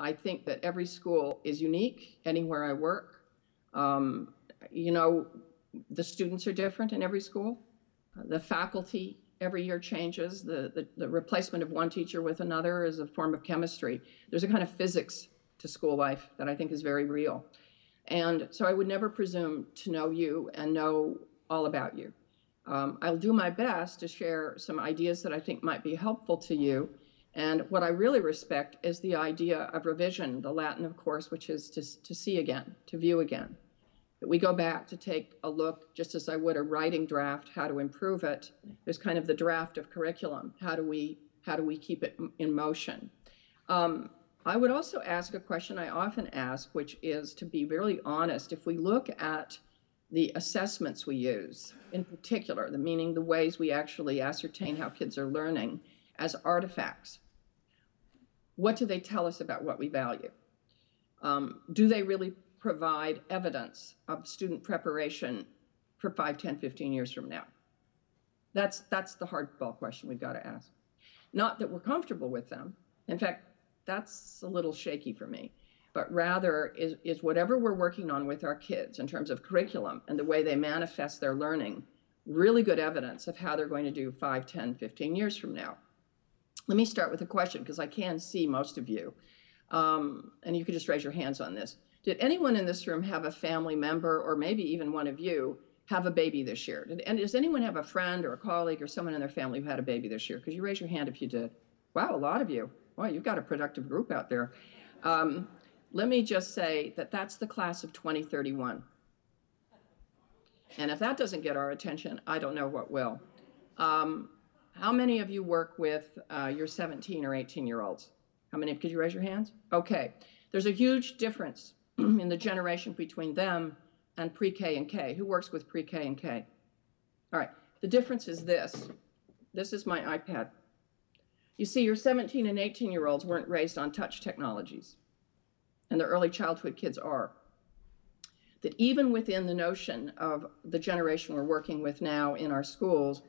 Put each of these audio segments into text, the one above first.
I think that every school is unique anywhere I work. The students are different in every school. The faculty every year changes. The replacement of one teacher with another is a form of chemistry. There's a kind of physics to school life that I think is very real. And so I would never presume to know you and know all about you. I'll do my best to share some ideas that I think might be helpful to you. And what I really respect is the idea of revision, the Latin, of course, which is to see again, to view again. That we go back to take a look, just as I would a writing draft, how to improve it. There's kind of the draft of curriculum. How do we keep it in motion? I would also ask a question I often ask, which is to be really honest. If we look at the assessments we use, in particular, meaning the ways we actually ascertain how kids are learning as artifacts, what do they tell us about what we value? Do they really provide evidence of student preparation for 5, 10, 15 years from now? That's the hardball question we've got to ask. Not that we're comfortable with them. In fact, that's a little shaky for me. But rather is whatever we're working on with our kids in terms of curriculum and the way they manifest their learning, really good evidence of how they're going to do 5, 10, 15 years from now. Let me start with a question, because I can see most of you. And you could just raise your hands on this. Did anyone in this room have a family member, or maybe even one of you, have a baby this year? And does anyone have a friend or a colleague or someone in their family who had a baby this year? Could you raise your hand if you did? Wow, a lot of you. Wow, you've got a productive group out there. Let me just say that that's the class of 2031. And if that doesn't get our attention, I don't know what will. How many of you work with your 17 or 18-year-olds? How many? Could you raise your hands? Okay. There's a huge difference in the generation between them and pre-K and K. Who works with pre-K and K? All right. The difference is this. This is my iPad. You see, your 17 and 18-year-olds weren't raised on touch technologies, and the early childhood kids are. That even within the notion of the generation we're working with now in our schools,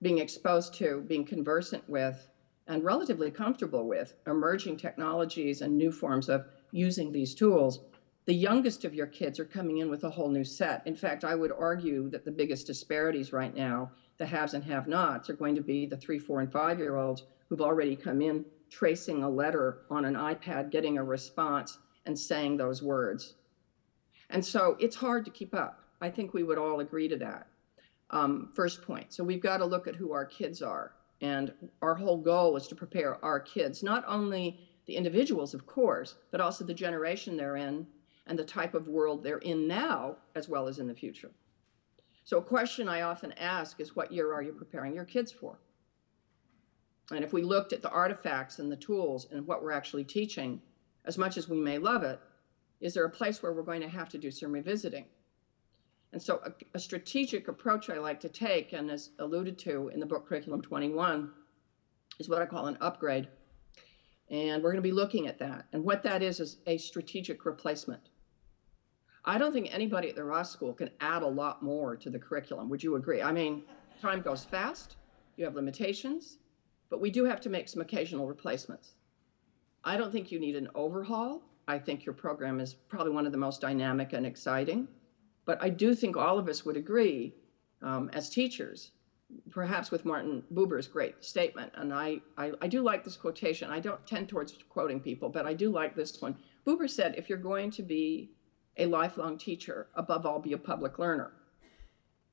being exposed to, being conversant with, and relatively comfortable with emerging technologies and new forms of using these tools, the youngest of your kids are coming in with a whole new set. In fact, I would argue that the biggest disparities right now, the haves and have-nots, are going to be the 3, 4, and 5-year-olds who've already come in tracing a letter on an iPad, getting a response, and saying those words. And so it's hard to keep up. I think we would all agree to that. First point. So we've got to look at who our kids are. And our whole goal is to prepare our kids, not only the individuals, of course, but also the generation they're in and the type of world they're in now, as well as in the future. So a question I often ask is, what year are you preparing your kids for? And if we looked at the artifacts and the tools and what we're actually teaching, as much as we may love it, is there a place where we're going to have to do some revisiting? And so a strategic approach I like to take, and as alluded to in the book Curriculum 21, is what I call an upgrade. And we're going to be looking at that. And what that is a strategic replacement. I don't think anybody at the Ross School can add a lot more to the curriculum. Would you agree? I mean, time goes fast. You have limitations. But we do have to make some occasional replacements. I don't think you need an overhaul. I think your program is probably one of the most dynamic and exciting. But I do think all of us would agree as teachers, perhaps with Martin Buber's great statement. And I do like this quotation. I don't tend towards quoting people, but I do like this one. Buber said, if you're going to be a lifelong teacher, above all, be a public learner.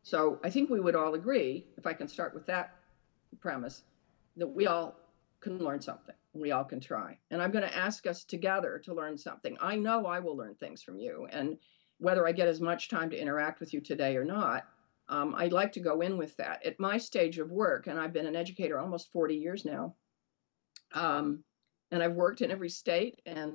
So I think we would all agree, if I can start with that premise, that we all can learn something. We all can try. And I'm going to ask us together to learn something. I know I will learn things from you. And whether I get as much time to interact with you today or not, I'd like to go in with that. At my stage of work, and I've been an educator almost 40 years now, and I've worked in every state and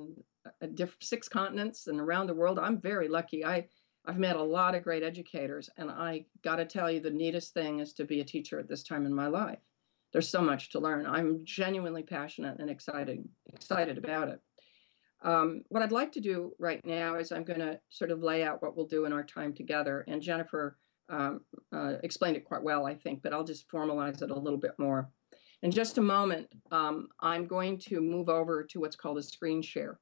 6 continents and around the world. I'm very lucky. I've met a lot of great educators, and I got to tell you, the neatest thing is to be a teacher at this time in my life. There's so much to learn. I'm genuinely passionate and excited about it. What I'd like to do right now is I'm going to sort of lay out what we'll do in our time together. And Jennifer explained it quite well, I think, but I'll just formalize it a little bit more. In just a moment, I'm going to move over to what's called a screen share.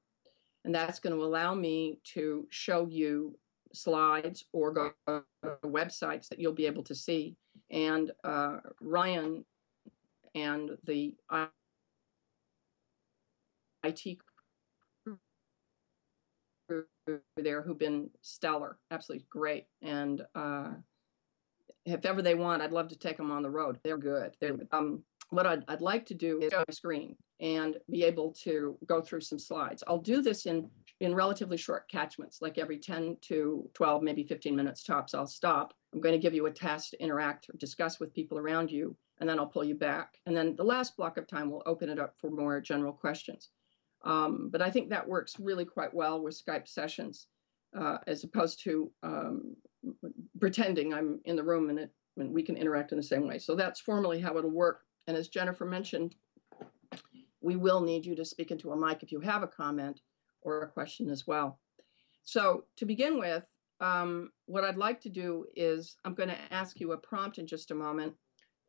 And that's going to allow me to show you slides or go to websites that you'll be able to see. And Ryan and the IT crew there who've been stellar, absolutely great. And if ever they want, I'd love to take them on the road. They're good. What I'd like to do is show a screen and be able to go through some slides. I'll do this in relatively short catchments, like every 10 to 12, maybe 15 minutes tops. I'll stop. I'm going to give you a task to interact or discuss with people around you, and then I'll pull you back. And then the last block of time, we'll open it up for more general questions. But I think that works really quite well with Skype sessions, as opposed to pretending I'm in the room and we can interact in the same way. So that's formally how it'll work. And as Jennifer mentioned, we will need you to speak into a mic if you have a comment or a question as well. So to begin with, what I'd like to do is I'm going to ask you a prompt in just a moment.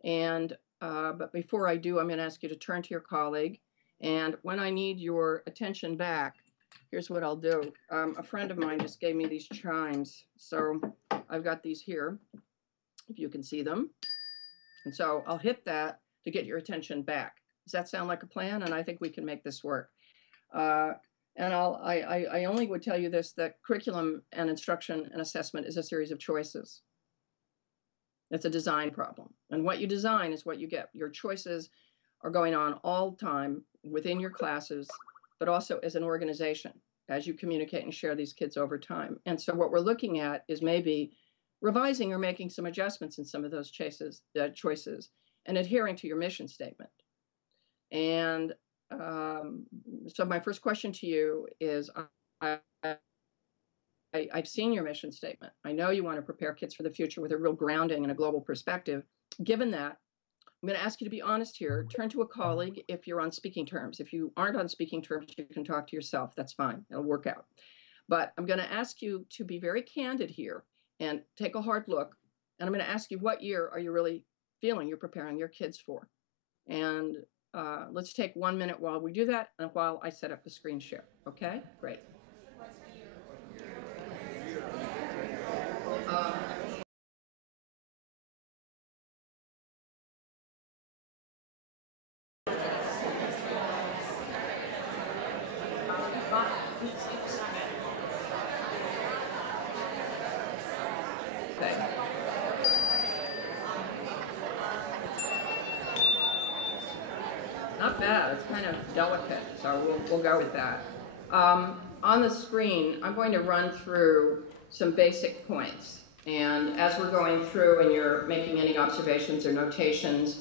And but before I do, I'm going to ask you to turn to your colleague. And when I need your attention back, here's what I'll do. A friend of mine just gave me these chimes. So I've got these here, if you can see them. And so I'll hit that to get your attention back. Does that sound like a plan? And I think we can make this work. And I only would tell you this, that curriculum and instruction and assessment is a series of choices. It's a design problem. And what you design is what you get. Your choices are going on all the time within your classes, but also as an organization, as you communicate and share these kids over time. And so what we're looking at is maybe revising or making some adjustments in some of those choices and adhering to your mission statement. And so my first question to you is, I've seen your mission statement. I know you want to prepare kids for the future with a real grounding and a global perspective. Given that, I'm going to ask you to be honest here. Turn to a colleague if you're on speaking terms. If you aren't on speaking terms, you can talk to yourself. That's fine. It'll work out. But I'm going to ask you to be very candid here and take a hard look. And I'm going to ask you, what year are you really feeling you're preparing your kids for? And let's take 1 minute while we do that and while I set up the screen share. Okay? Great. Not bad. It's kind of delicate, so we'll go with that. On the screen, I'm going to run through some basic points. And as we're going through and you're making any observations or notations,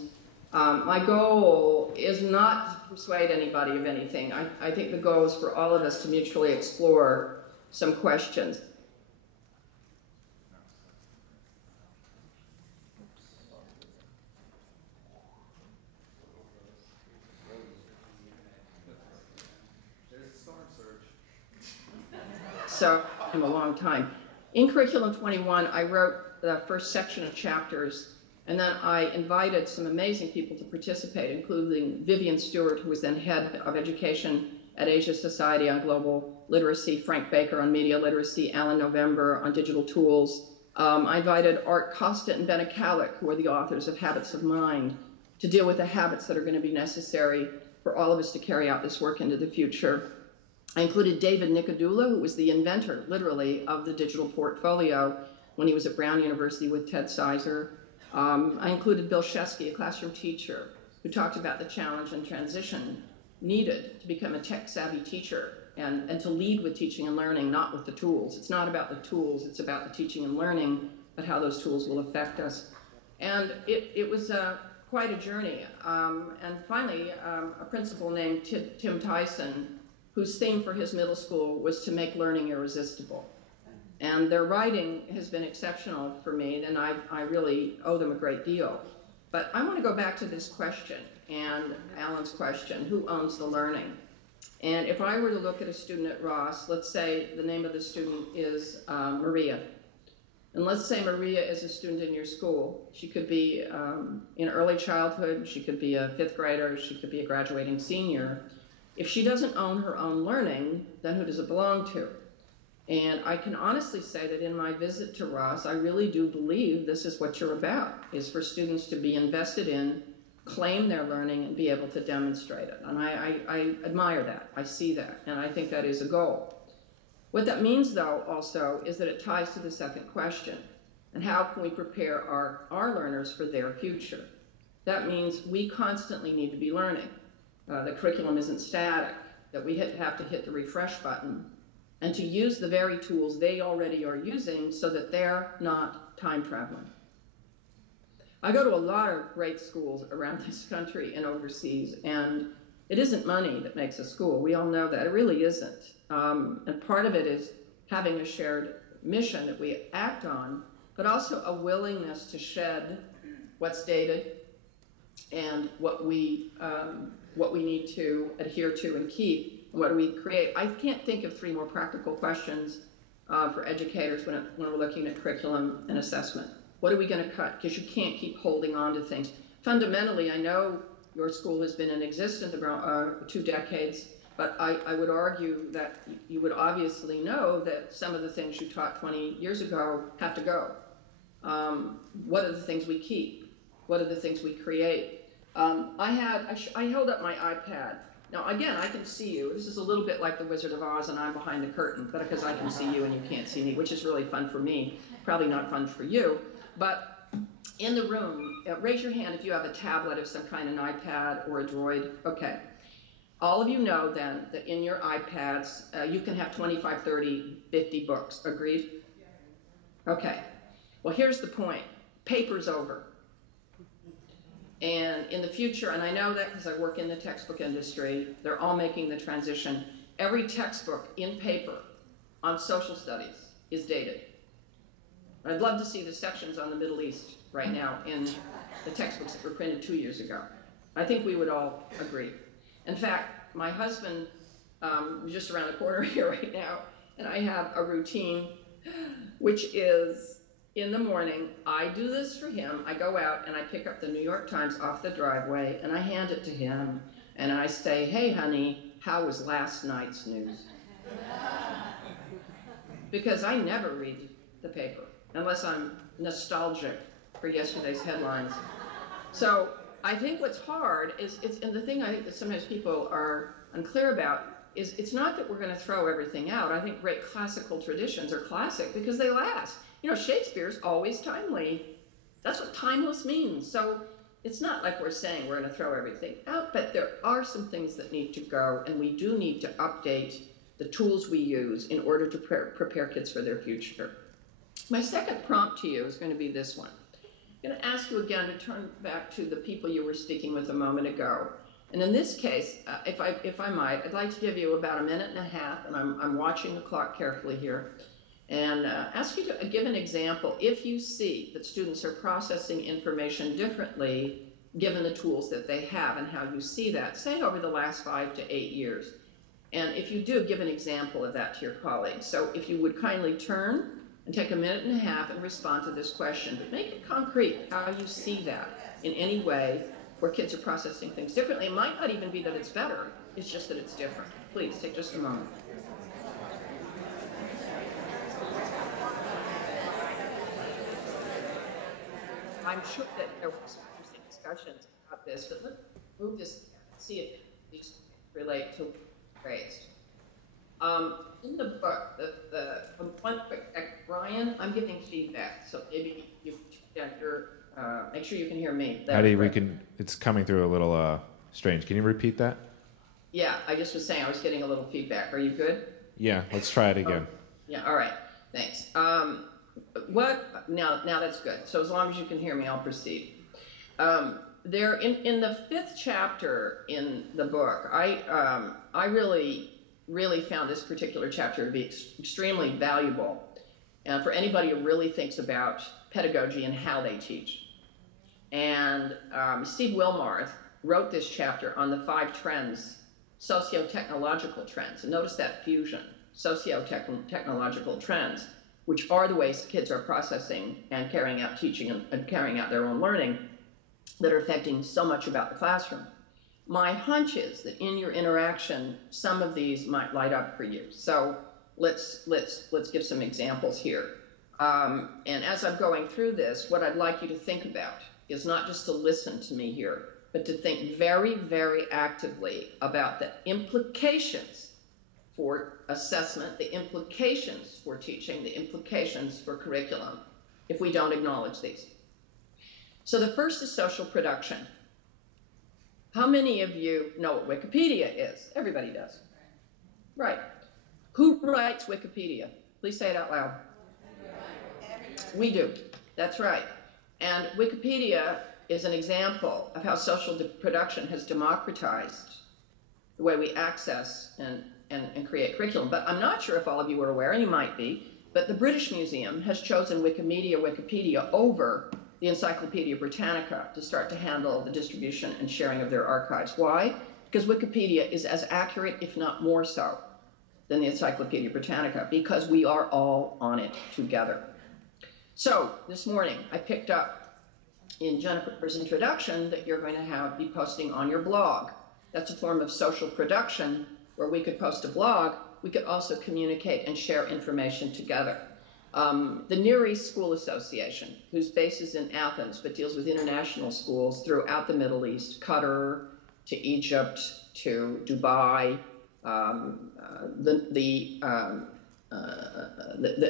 my goal is not to persuade anybody of anything. I think the goal is for all of us to mutually explore some questions. So, in a long time. In Curriculum 21, I wrote the first section of chapters, and then I invited some amazing people to participate, including Vivian Stewart, who was then head of education at Asia Society on Global Literacy, Frank Baker on Media Literacy, Alan November on Digital Tools. I invited Art Costa and Benna Kalick, who are the authors of Habits of Mind, to deal with the habits that are going to be necessary for all of us to carry out this work into the future. I included David Nicodula, who was the inventor, literally, of the digital portfolio when he was at Brown University with Ted Sizer. I included Bill Shesky, a classroom teacher, who talked about the challenge and transition needed to become a tech-savvy teacher and to lead with teaching and learning, not with the tools. It's not about the tools, it's about the teaching and learning, but how those tools will affect us. And it was quite a journey. And finally, a principal named Tim Tyson, whose theme for his middle school was to make learning irresistible. And their writing has been exceptional for me, and I really owe them a great deal. But I want to go back to this question, and Alan's question, who owns the learning? And if I were to look at a student at Ross, let's say the name of the student is Maria. And let's say Maria is a student in your school. She could be in early childhood, she could be a 5th grader, she could be a graduating senior. If she doesn't own her own learning, then who does it belong to? And I can honestly say that in my visit to Ross, I really do believe this is what you're about, is for students to be invested in, claim their learning, and be able to demonstrate it. And I admire that. I see that. And I think that is a goal. What that means, though, also, is that it ties to the second question. And how can we prepare our learners for their future? That means we constantly need to be learning. The curriculum isn't static, that we have to hit the refresh button and to use the very tools they already are using so that they're not time traveling. I go to a lot of great schools around this country and overseas, and it isn't money that makes a school. We all know that. It really isn't. And part of it is having a shared mission that we act on, but also a willingness to shed what's dated and what we need to adhere to and keep. What do we create? I can't think of 3 more practical questions for educators when we're looking at curriculum and assessment. What are we going to cut? Because you can't keep holding on to things. Fundamentally, I know your school has been in existence around 2 decades, but I would argue that you would obviously know that some of the things you taught 20 years ago have to go. What are the things we keep? What are the things we create? I held up my iPad. Now, again, I can see you. This is a little bit like the Wizard of Oz, and I'm behind the curtain, but because I can see you and you can't see me, which is really fun for me, probably not fun for you. But in the room, raise your hand if you have a tablet of some kind, an iPad or a Droid. Okay. All of you know then that in your iPads, you can have 25, 30, 50 books. Agreed? Okay. Well, here's the point. Paper's over. And in the future, and I know that because I work in the textbook industry, they're all making the transition. Every textbook in paper on social studies is dated. I'd love to see the sections on the Middle East right now in the textbooks that were printed 2 years ago. I think we would all agree. In fact, my husband is just around the corner here right now, and I have a routine, which is in the morning, I do this for him. I go out and I pick up the New York Times off the driveway and I hand it to him and I say, "Hey, honey, how was last night's news?" Because I never read the paper unless I'm nostalgic for yesterday's headlines. So I think what's hard is, and the thing I think that sometimes people are unclear about is it's not that we're going to throw everything out. I think great classical traditions are classic because they last. You know, Shakespeare's always timely. That's what timeless means. So it's not like we're saying we're going to throw everything out, but there are some things that need to go, and we do need to update the tools we use in order to prepare kids for their future. My second prompt to you is going to be this one. I'm going to ask you again to turn back to the people you were speaking with a moment ago. And in this case, if I might, I'd like to give you about 1.5 minutes, and I'm watching the clock carefully here, and ask you to give an example. If you see that students are processing information differently given the tools that they have and how you see that, say over the last 5 to 8 years. And if you do, give an example of that to your colleagues. So if you would kindly turn and take 1.5 minutes and respond to this question, but make it concrete how you see that in any way where kids are processing things differently. It might not even be that it's better, it's just that it's different. Please, take just a moment. I'm sure that there were some interesting discussions about this, but let's move this and see if these relate to grades. In the book, one quick, Brian, I'm getting feedback, so maybe you make sure you can hear me. Heidi, it's coming through a little strange. Can you repeat that? Yeah, I just was saying I was getting a little feedback. Are you good? Yeah, let's try it again. Yeah, all right, thanks. Now that's good. So as long as you can hear me, I'll proceed. There, in the 5th chapter in the book, I really found this particular chapter to be extremely valuable for anybody who really thinks about pedagogy and how they teach. And Steve Wilmarth wrote this chapter on the 5 trends, socio-technological trends. And notice that fusion, socio-technological trends, which are the ways kids are processing and carrying out teaching and carrying out their own learning that are affecting so much about the classroom. My hunch is that in your interaction, some of these might light up for you. So let's give some examples here. And as I'm going through this, what I'd like you to think about is not just to listen to me here, but to think very, very actively about the implications for assessment, the implications for teaching, the implications for curriculum, if we don't acknowledge these. So the first is social production. How many of you know what Wikipedia is? Everybody does. Right. Who writes Wikipedia? Please say it out loud. We do. That's right. And Wikipedia is an example of how social production has democratized the way we access and create curriculum. But I'm not sure if all of you are aware, and you might be, but the British Museum has chosen Wikipedia over the Encyclopedia Britannica to start to handle the distribution and sharing of their archives. Why? Because Wikipedia is as accurate, if not more so, than the Encyclopedia Britannica, because we are all on it together. So this morning, I picked up in Jennifer's introduction that you're going to be posting on your blog. That's a form of social production where we could post a blog. We could also communicate and share information together. The Near East School Association, whose base is in Athens but deals with international schools throughout the Middle East, Qatar to Egypt to Dubai, the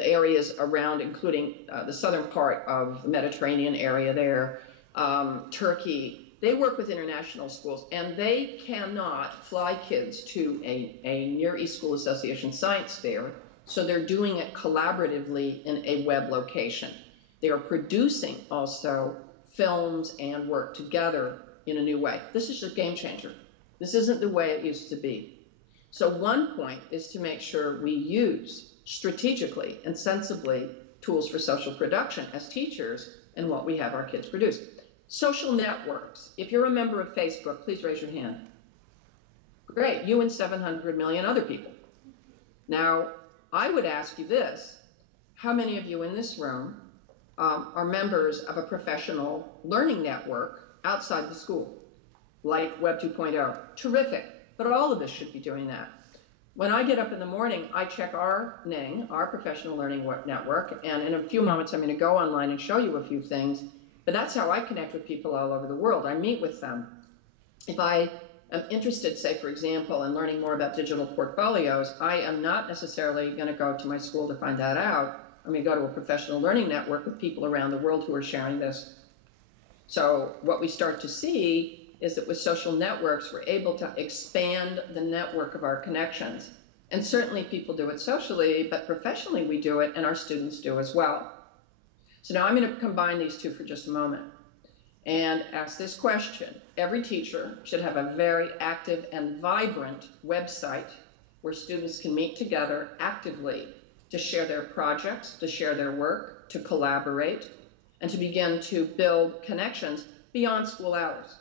areas around, including the southern part of the Mediterranean area there, Turkey. They work with international schools, and they cannot fly kids to a Near East School Association science fair, so they're doing it collaboratively in a web location. They are producing also films and work together in a new way. This is a game changer. This isn't the way it used to be. So one point is to make sure we use strategically and sensibly tools for social production as teachers and what we have our kids produce. Social networks. If you're a member of Facebook, please raise your hand. Great, you and 700 million other people. Now, I would ask you this: how many of you in this room are members of a professional learning network outside the school, like Web 2.0? Terrific, but all of us should be doing that. When I get up in the morning, I check our NING, our Professional Learning Network, and in a few moments I'm going to go online and show you a few things, but that's how I connect with people all over the world. I meet with them. If I am interested, say, for example, in learning more about digital portfolios, I am not necessarily going to go to my school to find that out. I'm going to go to a professional learning network with people around the world who are sharing this. So what we start to see is that with social networks, we're able to expand the network of our connections. And certainly people do it socially, but professionally we do it, and our students do as well. So now I'm going to combine these two for just a moment and ask this question. Every teacher should have a very active and vibrant website where students can meet together actively to share their projects, to share their work, to collaborate, and to begin to build connections beyond school hours.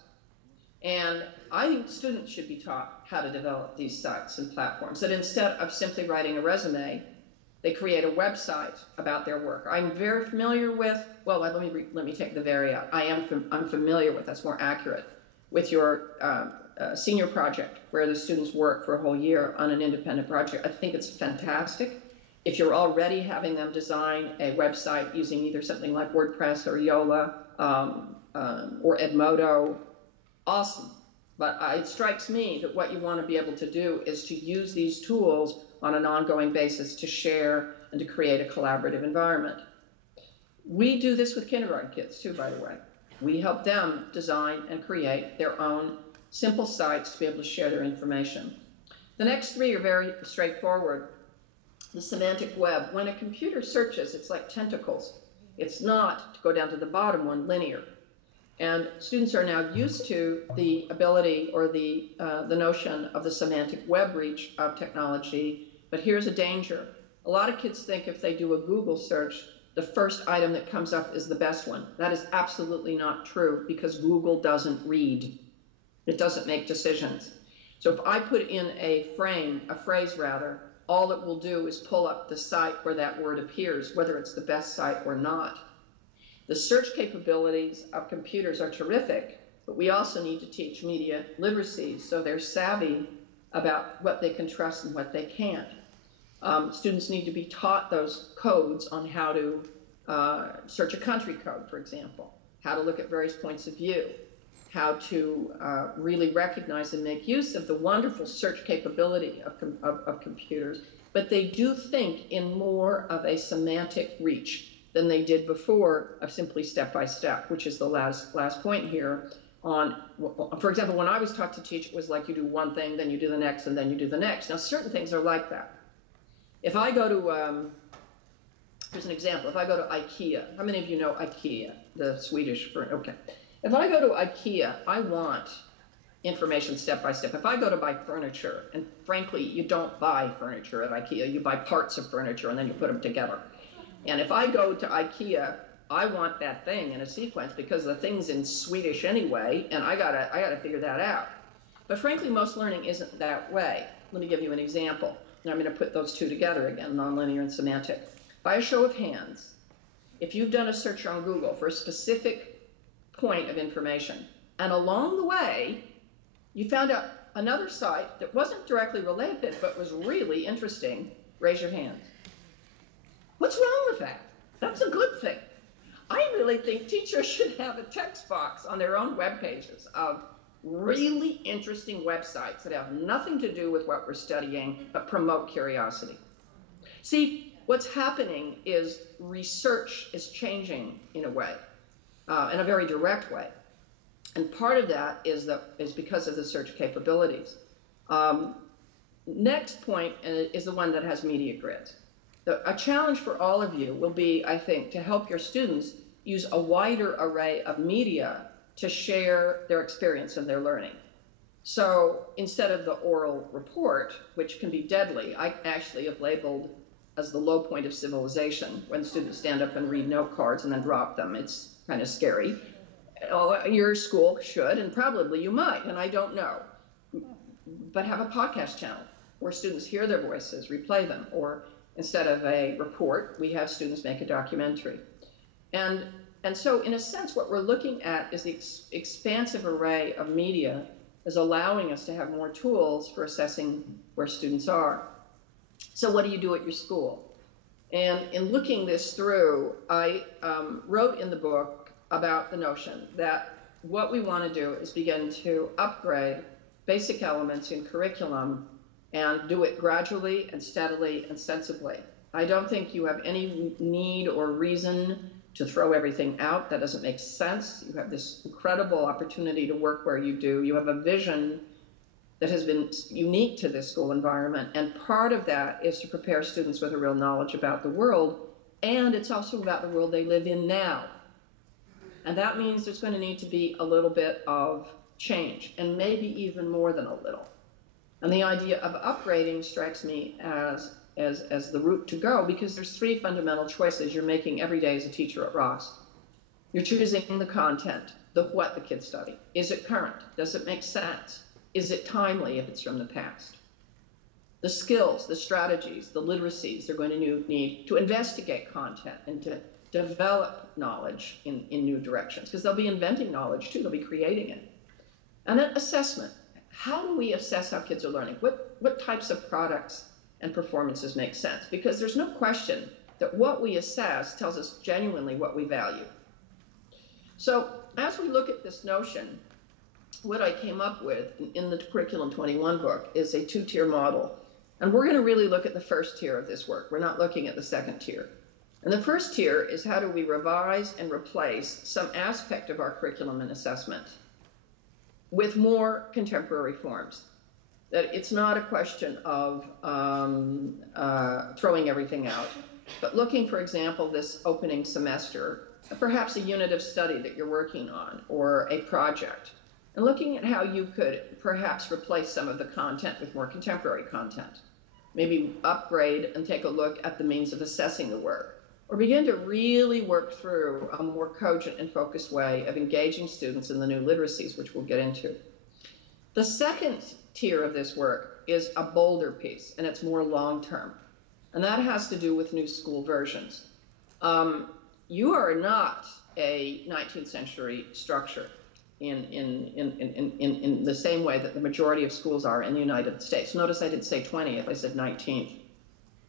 And I think students should be taught how to develop these sites and platforms, that instead of simply writing a resume, they create a website about their work. I'm very familiar with, well, let me take the very out. I'm familiar with, that's more accurate, with your senior project, where the students work for a whole year on an independent project. I think it's fantastic. If you're already having them design a website using either something like WordPress or Yola or Edmodo, awesome. But it strikes me that what you want to be able to do is to use these tools on an ongoing basis to share and to create a collaborative environment. We do this with kindergarten kids too, by the way. We help them design and create their own simple sites to be able to share their information. The next three are very straightforward. The semantic web. When a computer searches, it's like tentacles. It's not, to go down to the bottom one, linear. And students are now used to the ability or the notion of the semantic web reach of technology. But here's a danger. A lot of kids think if they do a Google search, the first item that comes up is the best one. That is absolutely not true, because Google doesn't read. It doesn't make decisions. So if I put in a phrase, all it will do is pull up the site where that word appears, whether it's the best site or not. The search capabilities of computers are terrific, But we also need to teach media literacy so they're savvy about what they can trust and what they can't. Students need to be taught those codes on how to search a country code, for example, how to look at various points of view, how to really recognize and make use of the wonderful search capability of computers, but they do think in more of a semantic reach than they did before of simply step by step, which is the last point here on, for example, when I was taught to teach, it was like you do one thing, then you do the next, and then you do the next. Now, certain things are like that. If I go to, here's an example, if I go to IKEA, how many of you know IKEA, the Swedish, okay. If I go to IKEA, I want information step by step. If I go to buy furniture, and frankly, you don't buy furniture at IKEA, you buy parts of furniture and then you put them together. And if I go to IKEA, I want that thing in a sequence because the thing's in Swedish anyway, and I gotta figure that out. But frankly, most learning isn't that way. Let me give you an example. And I'm gonna put those two together again, nonlinear and semantic. By a show of hands, if you've done a search on Google for a specific point of information, and along the way, you found out another site that wasn't directly related, but was really interesting, raise your hand. What's wrong with that? That's a good thing. I really think teachers should have a text box on their own web pages of really interesting websites that have nothing to do with what we're studying, but promote curiosity. See, what's happening is research is changing in a way, in a very direct way. And part of that is because of the search capabilities. Next point is the one that has media grids. A challenge for all of you will be, I think, to help your students use a wider array of media to share their experience and their learning. So instead of the oral report, which can be deadly, I actually have labeled as the low point of civilization when students stand up and read note cards and then drop them. It's kind of scary. Your school should, and probably you might, and I don't know, but have a podcast channel where students hear their voices, replay them, or instead of a report, we have students make a documentary. And so in a sense, what we're looking at is the expansive array of media is allowing us to have more tools for assessing where students are. So what do you do at your school? And in looking this through, I wrote in the book about the notion that what we want to do is begin to upgrade basic elements in curriculum and do it gradually and steadily and sensibly. I don't think you have any need or reason to throw everything out. That doesn't make sense. You have this incredible opportunity to work where you do. You have a vision that has been unique to this school environment, and part of that is to prepare students with a real knowledge about the world, and it's also about the world they live in now. And that means there's going to need to be a little bit of change, and maybe even more than a little. And the idea of upgrading strikes me as the route to go, because there's three fundamental choices you're making every day as a teacher at Ross. You're choosing the content, what the kids study. Is it current? Does it make sense? Is it timely if it's from the past? The skills, the strategies, the literacies they're going to need to investigate content and to develop knowledge in new directions, because they'll be inventing knowledge too, they'll be creating it. And then assessment. How do we assess how kids are learning? What types of products and performances make sense? Because there's no question that what we assess tells us genuinely what we value. So as we look at this notion, what I came up with in the Curriculum 21 book is a two-tier model. And we're going to really look at the first tier of this work. We're not looking at the second tier. And the first tier is how do we revise and replace some aspect of our curriculum and assessment with more contemporary forms. That it's not a question of throwing everything out, but looking, for example, this opening semester, perhaps a unit of study that you're working on or a project, and looking at how you could perhaps replace some of the content with more contemporary content. Maybe upgrade and take a look at the means of assessing the work, or begin to really work through a more cogent and focused way of engaging students in the new literacies, which we'll get into. The second tier of this work is a bolder piece, and it's more long-term, and that has to do with new school versions. You are not a 19th century structure. in the same way that the majority of schools are in the United States. Notice I didn't say 20th, I said 19th.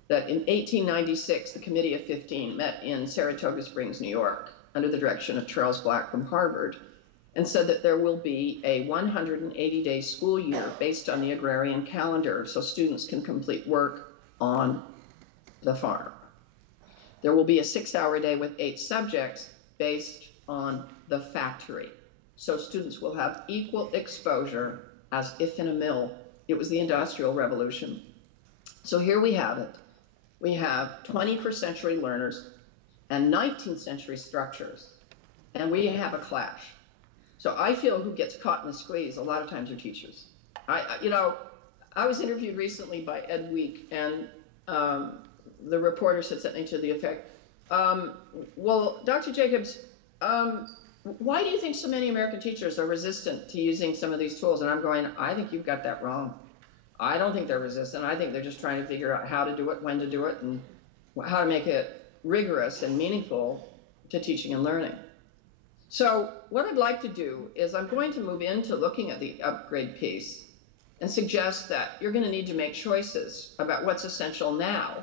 That in 1896, the Committee of 15 met in Saratoga Springs, New York, under the direction of Charles Black from Harvard, and said that there will be a 180-day school year based on the agrarian calendar so students can complete work on the farm. There will be a 6-hour day with 8 subjects based on the factory. So students will have equal exposure as if in a mill. It was the Industrial Revolution. So here we have it. We have 21st century learners and 19th century structures, and we have a clash. So I feel who gets caught in the squeeze a lot of times are teachers. I was interviewed recently by Ed Week, and the reporter said something to the effect, well, Dr. Jacobs, why do you think so many American teachers are resistant to using some of these tools? And I'm going, I think you've got that wrong. I don't think they're resistant. I think they're just trying to figure out how to do it, when to do it, and how to make it rigorous and meaningful to teaching and learning. So what I'd like to do is I'm going to move into looking at the upgrade piece and suggest that you're going to need to make choices about what's essential now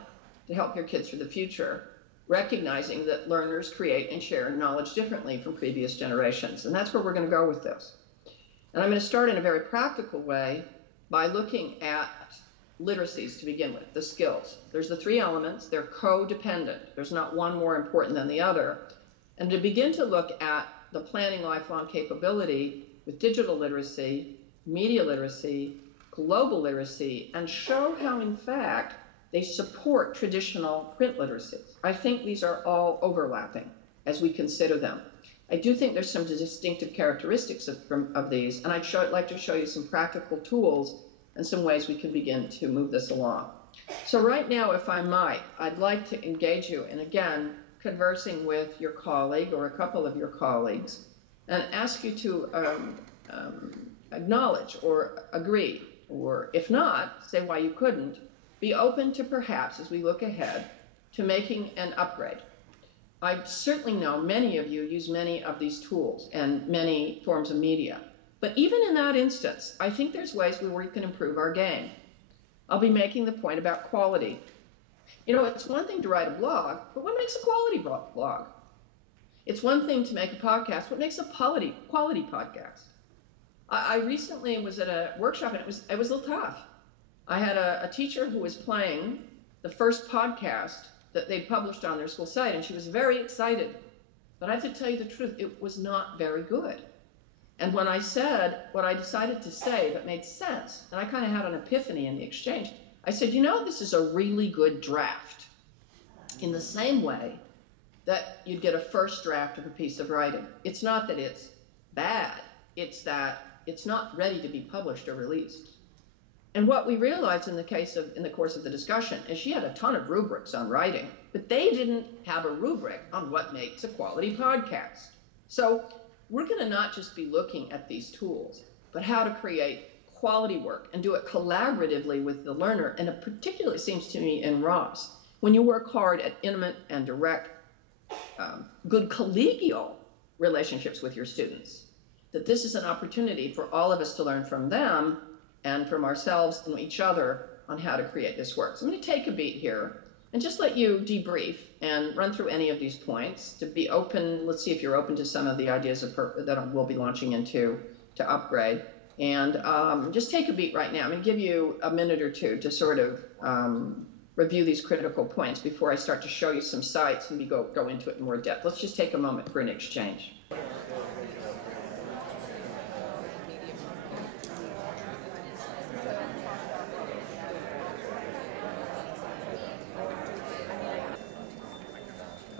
to help your kids for the future, recognizing that learners create and share knowledge differently from previous generations. And that's where we're going to go with this. And I'm going to start in a very practical way by looking at literacies to begin with, the skills. There's the 3 elements. They're codependent. There's not one more important than the other. And to begin to look at the planning lifelong capability with digital literacy, media literacy, global literacy, and show how, in fact, they support traditional print literacy. I think these are all overlapping as we consider them. I do think there's some distinctive characteristics of these, and I'd like to show you some practical tools and some ways we can begin to move this along. So right now, if I might, I'd like to engage you in, again, conversing with your colleague or a couple of your colleagues and ask you to acknowledge or agree, or if not, say why you couldn't, be open to perhaps, as we look ahead, to making an upgrade. I certainly know many of you use many of these tools and many forms of media. But even in that instance, I think there's ways where we can improve our game. I'll be making the point about quality. You know, it's one thing to write a blog, but what makes a quality blog? It's one thing to make a podcast. What makes a quality podcast? I recently was at a workshop, and it was a little tough. I had a teacher who was playing the first podcast that they published on their school site, and she was very excited. But I have to tell you the truth, it was not very good. And when I said what I decided to say that made sense, and I kind of had an epiphany in the exchange, I said, you know, this is a really good draft. In the same way that you'd get a first draft of a piece of writing. It's not that it's bad, it's that it's not ready to be published or released. And what we realized in the course of the discussion is she had a ton of rubrics on writing, but they didn't have a rubric on what makes a quality podcast. So we're going to not just be looking at these tools, but how to create quality work and do it collaboratively with the learner. And it particularly seems to me in Ross, when you work hard at intimate and direct, good collegial relationships with your students, that this is an opportunity for all of us to learn from them and from ourselves and each other on how to create this work. So I'm going to take a beat here and just let you debrief and run through any of these points to be open. Let's see if you're open to some of the ideas that we'll be launching into to upgrade. And just take a beat right now. I'm going to give you a minute or two to sort of review these critical points before I start to show you some sites and we go into it in more depth. Let's just take a moment for an exchange.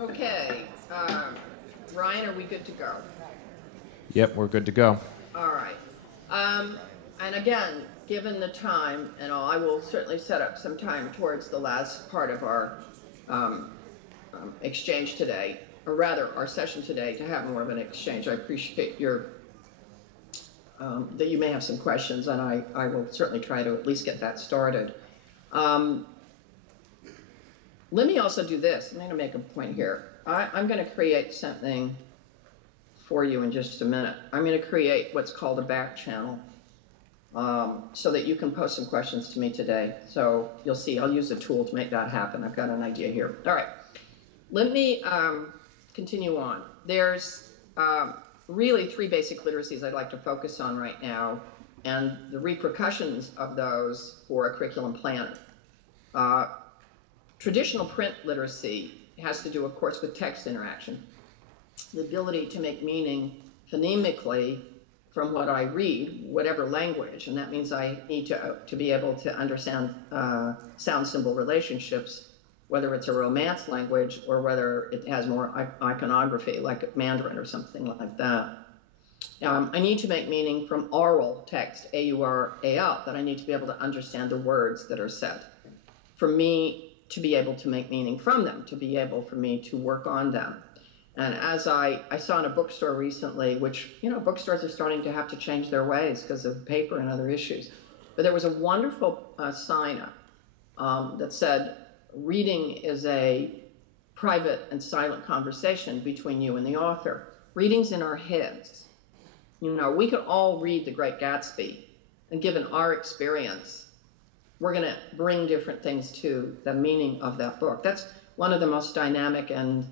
Okay, Ryan, are we good to go? Yep, we're good to go. All right. And again, given the time and all, I will certainly set up some time towards the last part of our exchange today, or rather our session today, to have more of an exchange. I appreciate your that you may have some questions, and I will certainly try to at least get that started. Let me also do this. I'm going to make a point here. I'm going to create something for you in just a minute. I'm going to create what's called a back channel so that you can post some questions to me today. So you'll see, I'll use a tool to make that happen. I've got an idea here. All right, let me continue on. There's really three basic literacies I'd like to focus on right now, and the repercussions of those for a curriculum planner. Traditional print literacy has to do, of course, with text interaction. The ability to make meaning phonemically from what I read, whatever language, and that means I need to be able to understand sound symbol relationships, whether it's a Romance language or whether it has more iconography, like Mandarin or something like that. I need to make meaning from oral text, A-U-R-A-L, that I need to be able to understand the words that are said. For me to be able to make meaning from them, to be able for me to work on them. And as I saw in a bookstore recently, which, you know, bookstores are starting to have to change their ways because of paper and other issues. But there was a wonderful sign up that said, reading is a private and silent conversation between you and the author. Reading's in our heads. You know, we could all read The Great Gatsby, and given our experience, we're going to bring different things to the meaning of that book. That's one of the most dynamic and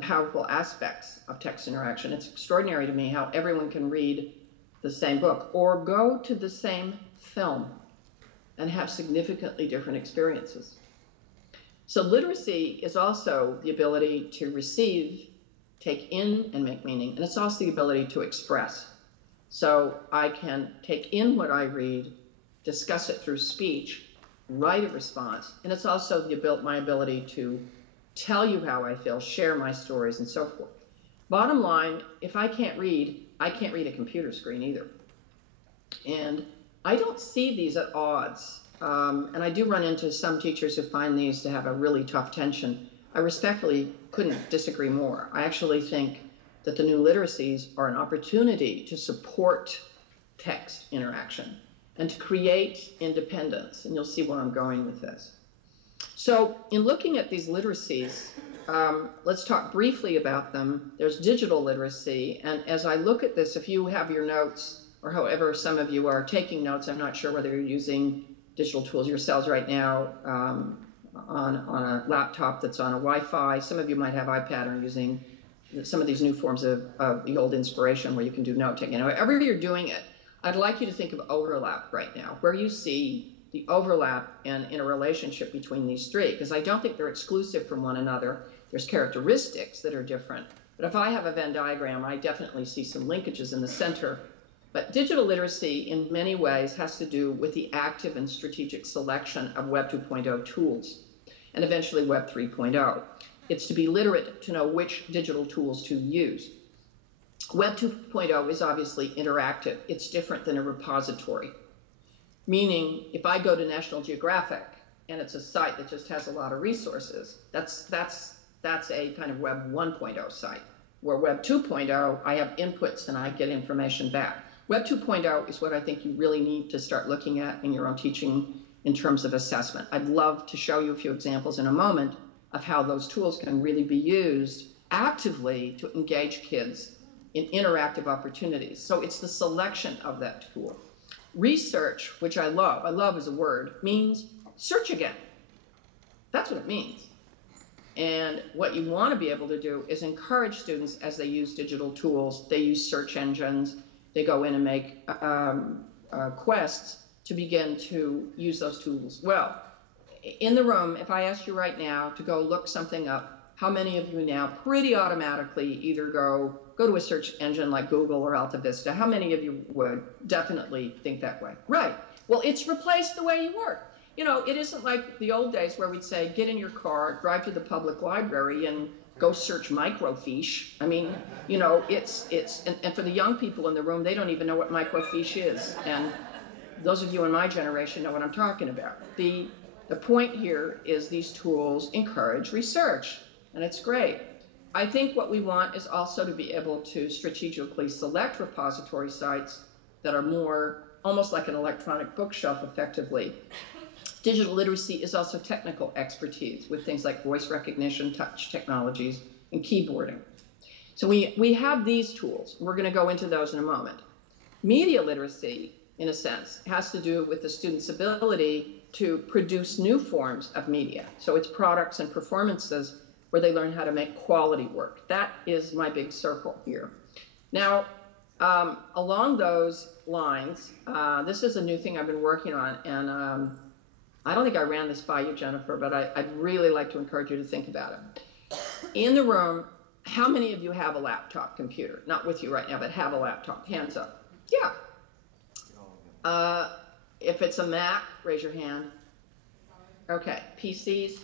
powerful aspects of text interaction. It's extraordinary to me how everyone can read the same book or go to the same film and have significantly different experiences. So literacy is also the ability to receive, take in, and make meaning, and it's also the ability to express. So I can take in what I read, discuss it through speech, write a response, and it's also my ability to tell you how I feel, share my stories, and so forth. Bottom line, if I can't read a computer screen either. And I don't see these at odds. And I do run into some teachers who find these to have a really tough tension. I respectfully couldn't disagree more. I actually think that the new literacies are an opportunity to support text interaction and to create independence. And you'll see where I'm going with this. So in looking at these literacies, let's talk briefly about them. There's digital literacy. And as I look at this, if you have your notes, or however some of you are taking notes, I'm not sure whether you're using digital tools yourselves right now on a laptop that's on a Wi-Fi. Some of you might have iPad or using some of these new forms of the old inspiration where you can do note-taking. However you're doing it, I'd like you to think of overlap right now, where you see the overlap in a relationship between these three, because I don't think they're exclusive from one another. There's characteristics that are different. But if I have a Venn diagram, I definitely see some linkages in the center. But digital literacy, in many ways, has to do with the active and strategic selection of Web 2.0 tools, and eventually Web 3.0. It's to be literate to know which digital tools to use. Web 2.0 is obviously interactive. It's different than a repository. Meaning, if I go to National Geographic, and it's a site that just has a lot of resources, that's a kind of Web 1.0 site. Where Web 2.0, I have inputs and I get information back. Web 2.0 is what I think you really need to start looking at in your own teaching in terms of assessment. I'd love to show you a few examples in a moment of how those tools can really be used actively to engage kids in interactive opportunities. So it's the selection of that tool. Research, which I love as a word, means search again. That's what it means. And what you want to be able to do is encourage students as they use digital tools, they use search engines, they go in and make quests to begin to use those tools well. In the room, if I asked you right now to go look something up, how many of you now pretty automatically either go to a search engine like Google or Alta Vista? How many of you would definitely think that way? Right. Well, it's replaced the way you work. You know, it isn't like the old days where we'd say, get in your car, drive to the public library, and go search microfiche. I mean, you know, and for the young people in the room, they don't even know what microfiche is. And those of you in my generation know what I'm talking about. The point here is these tools encourage research, and it's great. I think what we want is also to be able to strategically select repository sites that are more almost like an electronic bookshelf effectively. Digital literacy is also technical expertise with things like voice recognition, touch technologies, and keyboarding. So we have these tools. We're going to go into those in a moment. Media literacy, in a sense, has to do with the student's ability to produce new forms of media. So it's products and performances where they learn how to make quality work. That is my big circle here. Now, along those lines, this is a new thing I've been working on, and I don't think I ran this by you, Jennifer, but I'd really like to encourage you to think about it. In the room, how many of you have a laptop computer? Not with you right now, but have a laptop. Hands up. Yeah. If it's a Mac, raise your hand. Okay. PCs?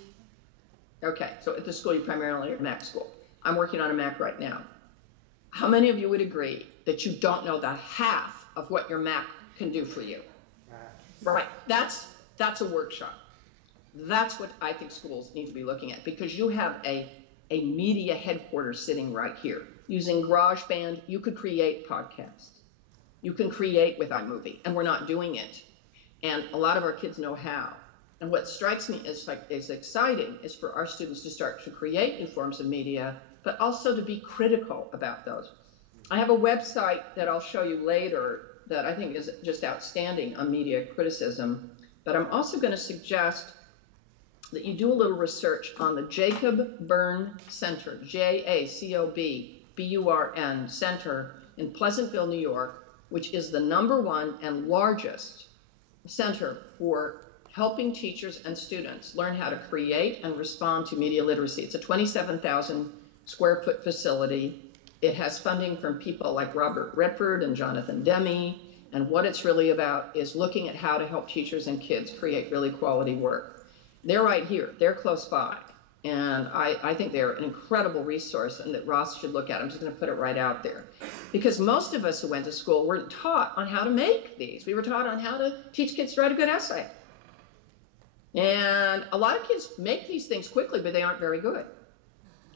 Okay. So at the school, you primarily are Mac school. I'm working on a Mac right now. How many of you would agree that you don't know the half of what your Mac can do for you? Right. That's a workshop. That's what I think schools need to be looking at, because you have a media headquarters sitting right here. Using GarageBand, you could create podcasts. You can create with iMovie, and we're not doing it. And a lot of our kids know how. And what strikes me as exciting is for our students to start to create new forms of media, but also to be critical about those. I have a website that I'll show you later that I think is just outstanding on media criticism, but I'm also going to suggest that you do a little research on the Jacob Burn Center, Jacobburn Center in Pleasantville, New York, which is the #1 and largest center for helping teachers and students learn how to create and respond to media literacy. It's a 27,000 square foot facility. It has funding from people like Robert Redford and Jonathan Demme, and what it's really about is looking at how to help teachers and kids create really quality work. They're right here. They're close by. And I think they're an incredible resource and that Ross should look at. I'm just going to put it right out there. Because most of us who went to school weren't taught on how to make these. We were taught on how to teach kids to write a good essay. And a lot of kids make these things quickly, but they aren't very good.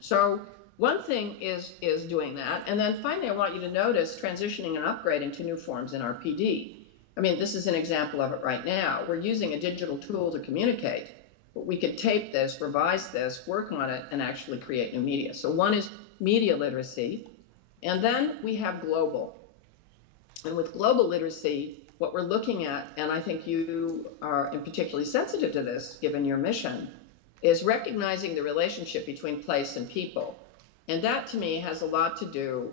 So one thing is doing that. And then finally, I want you to notice transitioning and upgrading to new forms in our PD. I mean, this is an example of it right now. We're using a digital tool to communicate. But we could tape this, revise this, work on it, and actually create new media. So one is media literacy, and then we have global. And with global literacy, what we're looking at, and I think you are particularly sensitive to this, given your mission, is recognizing the relationship between place and people. And that, to me, has a lot to do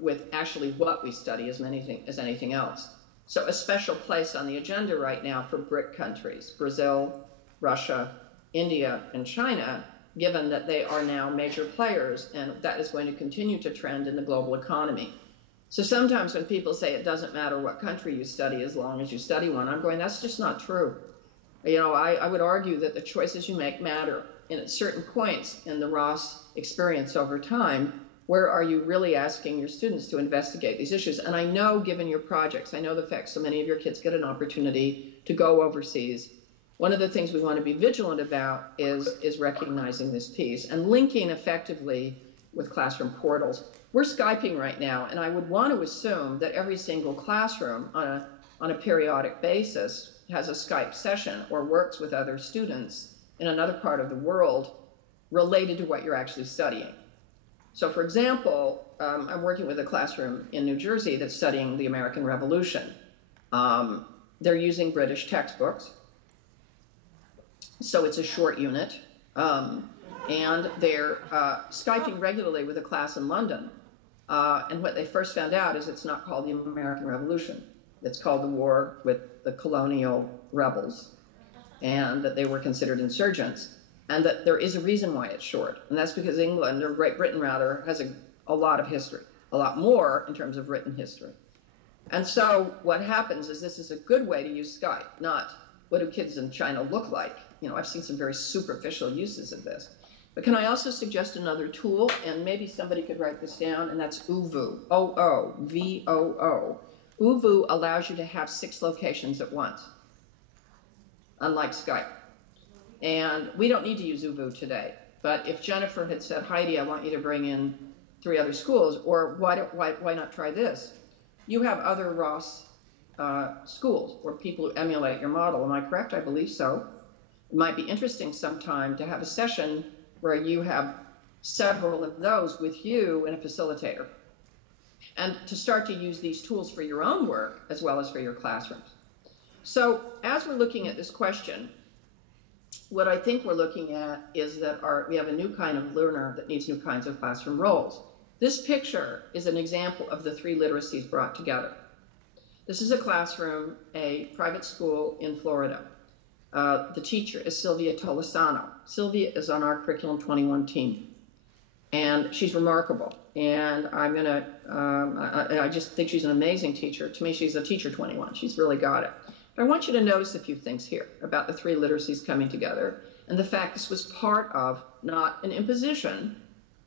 with actually what we study as anything else. So a special place on the agenda right now for BRIC countries, Brazil, Russia, India, and China, given that they are now major players, and that is going to continue to trend in the global economy. So sometimes when people say it doesn't matter what country you study as long as you study one, I'm going, that's just not true. You know, I would argue that the choices you make matter. And at certain points in the Ross experience over time, where are you really asking your students to investigate these issues? And I know, given your projects, I know the fact so many of your kids get an opportunity to go overseas. One of the things we want to be vigilant about is recognizing this piece and linking effectively with classroom portals. We're Skyping right now, and I would want to assume that every single classroom on a periodic basis has a Skype session or works with other students in another part of the world related to what you're actually studying. So for example, I'm working with a classroom in New Jersey that's studying the American Revolution. They're using British textbooks. So it's a short unit, and they're Skyping regularly with a class in London. And what they first found out is it's not called the American Revolution. It's called the war with the colonial rebels, and that they were considered insurgents, and that there is a reason why it's short. And that's because England, or Great Britain rather, has a lot of history, a lot more in terms of written history. And so what happens is this is a good way to use Skype, not what do kids in China look like. You know, I've seen some very superficial uses of this. But can I also suggest another tool? And maybe somebody could write this down, and that's OOVOO, O-O-V-O-O. OOVOO allows you to have 6 locations at once, unlike Skype. And we don't need to use OOVOO today. But if Jennifer had said, Heidi, I want you to bring in 3 other schools, or why not try this? You have other Ross schools or people who emulate your model. Am I correct? I believe so. It might be interesting sometime to have a session where you have several of those with you and a facilitator, and to start to use these tools for your own work as well as for your classrooms. So as we're looking at this question, what I think we're looking at is that we have a new kind of learner that needs new kinds of classroom roles. This picture is an example of the 3 literacies brought together. This is a classroom, a private school in Florida. The teacher is Sylvia Tolosano. Sylvia is on our Curriculum 21 team, and she's remarkable. And I just think she's an amazing teacher. To me, she's a teacher 21. She's really got it. But I want you to notice a few things here about the 3 literacies coming together, and the fact this was part of not an imposition,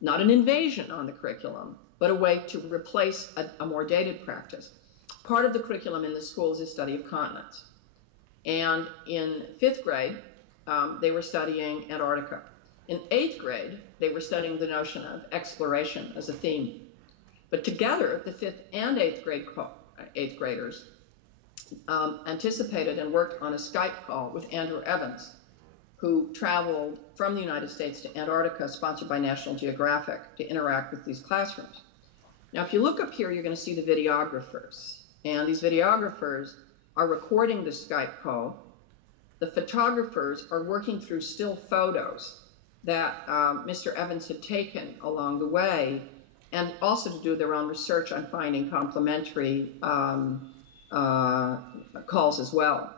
not an invasion on the curriculum, but a way to replace a more dated practice. Part of the curriculum in the schools is study of continents. And in 5th grade, they were studying Antarctica. In 8th grade, they were studying the notion of exploration as a theme. But together, the 5th and 8th graders anticipated and worked on a Skype call with Andrew Evans, who traveled from the United States to Antarctica, sponsored by National Geographic, to interact with these classrooms. Now, if you look up here, you're going to see the videographers. And these videographers are recording the Skype call. The photographers are working through still photos that Mr. Evans had taken along the way, and also to do their own research on finding complementary calls as well.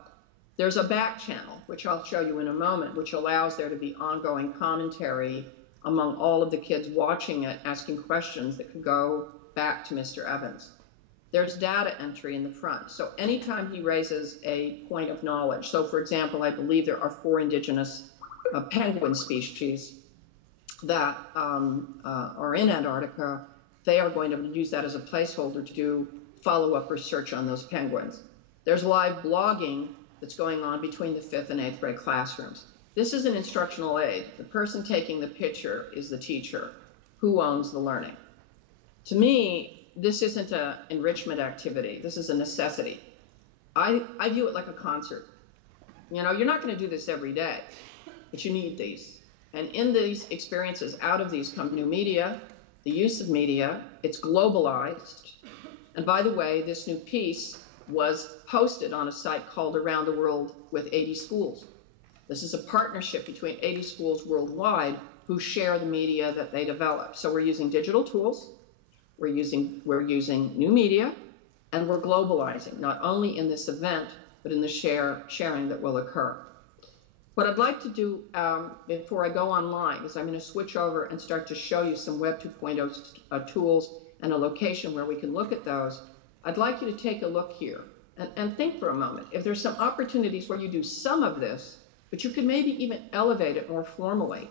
There's a back channel, which I'll show you in a moment, which allows there to be ongoing commentary among all of the kids watching it, asking questions that could go back to Mr. Evans. There's data entry in the front. So anytime he raises a point of knowledge, so for example, I believe there are 4 indigenous penguin species that are in Antarctica, they are going to use that as a placeholder to do follow-up research on those penguins. There's live blogging that's going on between the 5th and 8th grade classrooms. This is an instructional aid. The person taking the picture is the teacher. Who owns the learning? To me, this isn't an enrichment activity. This is a necessity. I view it like a concert. You know, you're not going to do this every day, but you need these. And in these experiences, out of these come new media, the use of media, it's globalized. And by the way, this new piece was posted on a site called Around the World with 80 Schools. This is a partnership between 80 schools worldwide who share the media that they develop. So we're using digital tools, we're using new media, and we're globalizing, not only in this event, but in the sharing that will occur. What I'd like to do before I go online is I'm going to switch over and start to show you some Web 2.0 tools and a location where we can look at those. I'd like you to take a look here and think for a moment. If there's some opportunities where you do some of this, but you could maybe even elevate it more formally.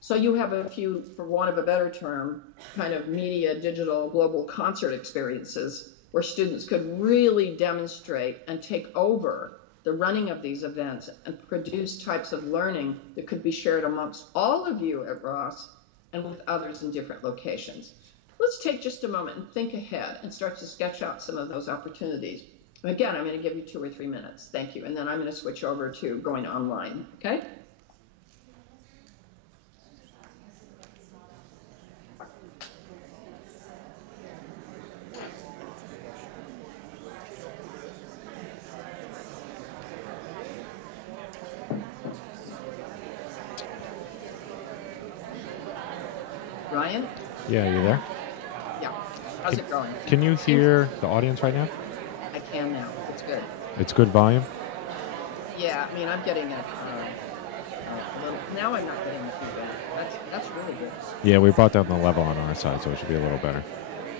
So you have a few, for want of a better term, kind of media, digital, global concert experiences where students could really demonstrate and take over the running of these events and produce types of learning that could be shared amongst all of you at Ross and with others in different locations. Let's take just a moment and think ahead and start to sketch out some of those opportunities. Again, I'm going to give you 2 or 3 minutes. Thank you. And then I'm going to switch over to going online. Okay? Ryan? Yeah, you there? Yeah. How's it going? Can you hear the audience right now? I can now. It's good. It's good volume? Yeah, I mean, I'm getting it a little. Now I'm not getting it too bad. That's really good. Yeah, we brought down the level on our side, so it should be a little better.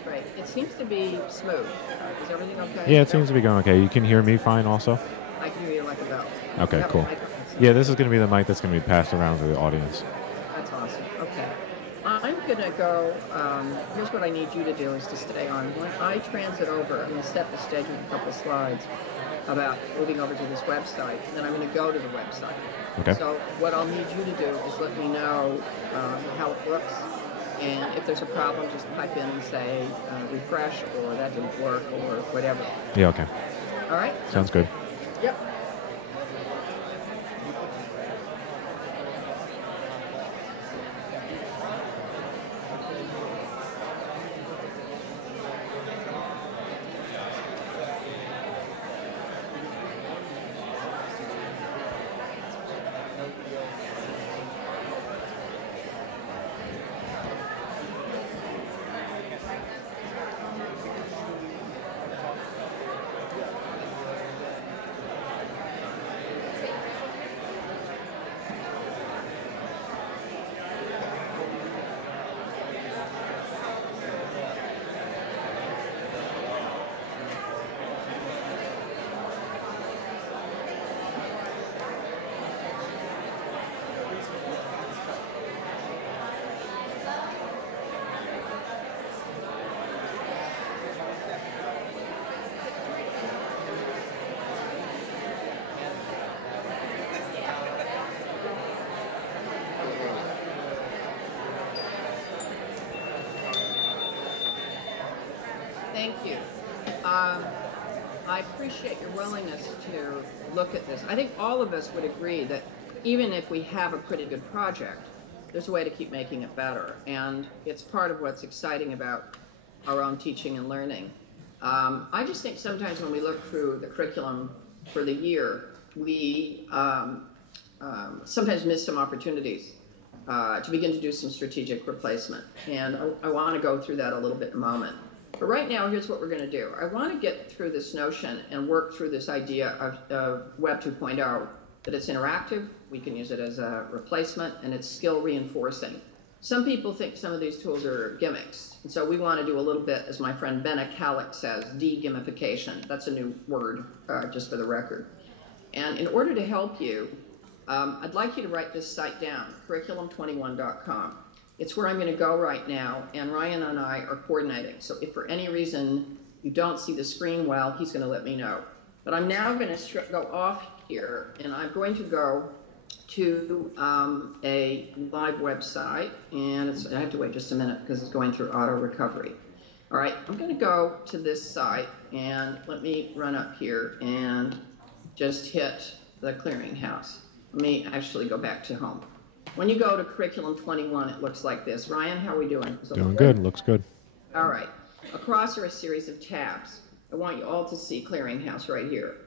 Great. It seems to be smooth. Is everything okay? Yeah, it seems to be going okay. You can hear me fine also? I can hear you like a bell. Okay, cool. Yeah, this is going to be the mic that's going to be passed around to the audience. That's awesome. Okay. I'm going to go, here's what I need you to do is to stay on. When I transit over, I'm going to set the stage with a couple of slides about moving over to this website, and then I'm going to go to the website. Okay. So what I'll need you to do is let me know how it looks, and if there's a problem, just type in and say refresh, or that didn't work, or whatever. Yeah, okay. All right? Sounds good. Yep. Thank you. I appreciate your willingness to look at this. I think all of us would agree that even if we have a pretty good project, there's a way to keep making it better. And it's part of what's exciting about our own teaching and learning. I just think sometimes when we look through the curriculum for the year, we sometimes miss some opportunities to begin to do some strategic replacement. And I want to go through that a little bit in a moment. But right now, here's what we're going to do. I want to get through this notion and work through this idea of Web 2.0, that it's interactive, we can use it as a replacement, and it's skill reinforcing. Some people think some of these tools are gimmicks, and so we want to do a little bit, as my friend Benna Kallick says, de-gamification. That's a new word, just for the record. And in order to help you, I'd like you to write this site down, curriculum21.com. It's where I'm going to go right now, and Ryan and I are coordinating. So if for any reason you don't see the screen well, he's going to let me know. But I'm now going to go off here, and I'm going to go to a live website, and I have to wait just a minute because it's going through auto recovery. All right, I'm going to go to this site, and let me run up here and just hit the clearinghouse. Let me actually go back to home. When you go to Curriculum 21, it looks like this. Ryan, how are we doing? Doing good. Looks good. All right. Across are a series of tabs. I want you all to see Clearinghouse right here.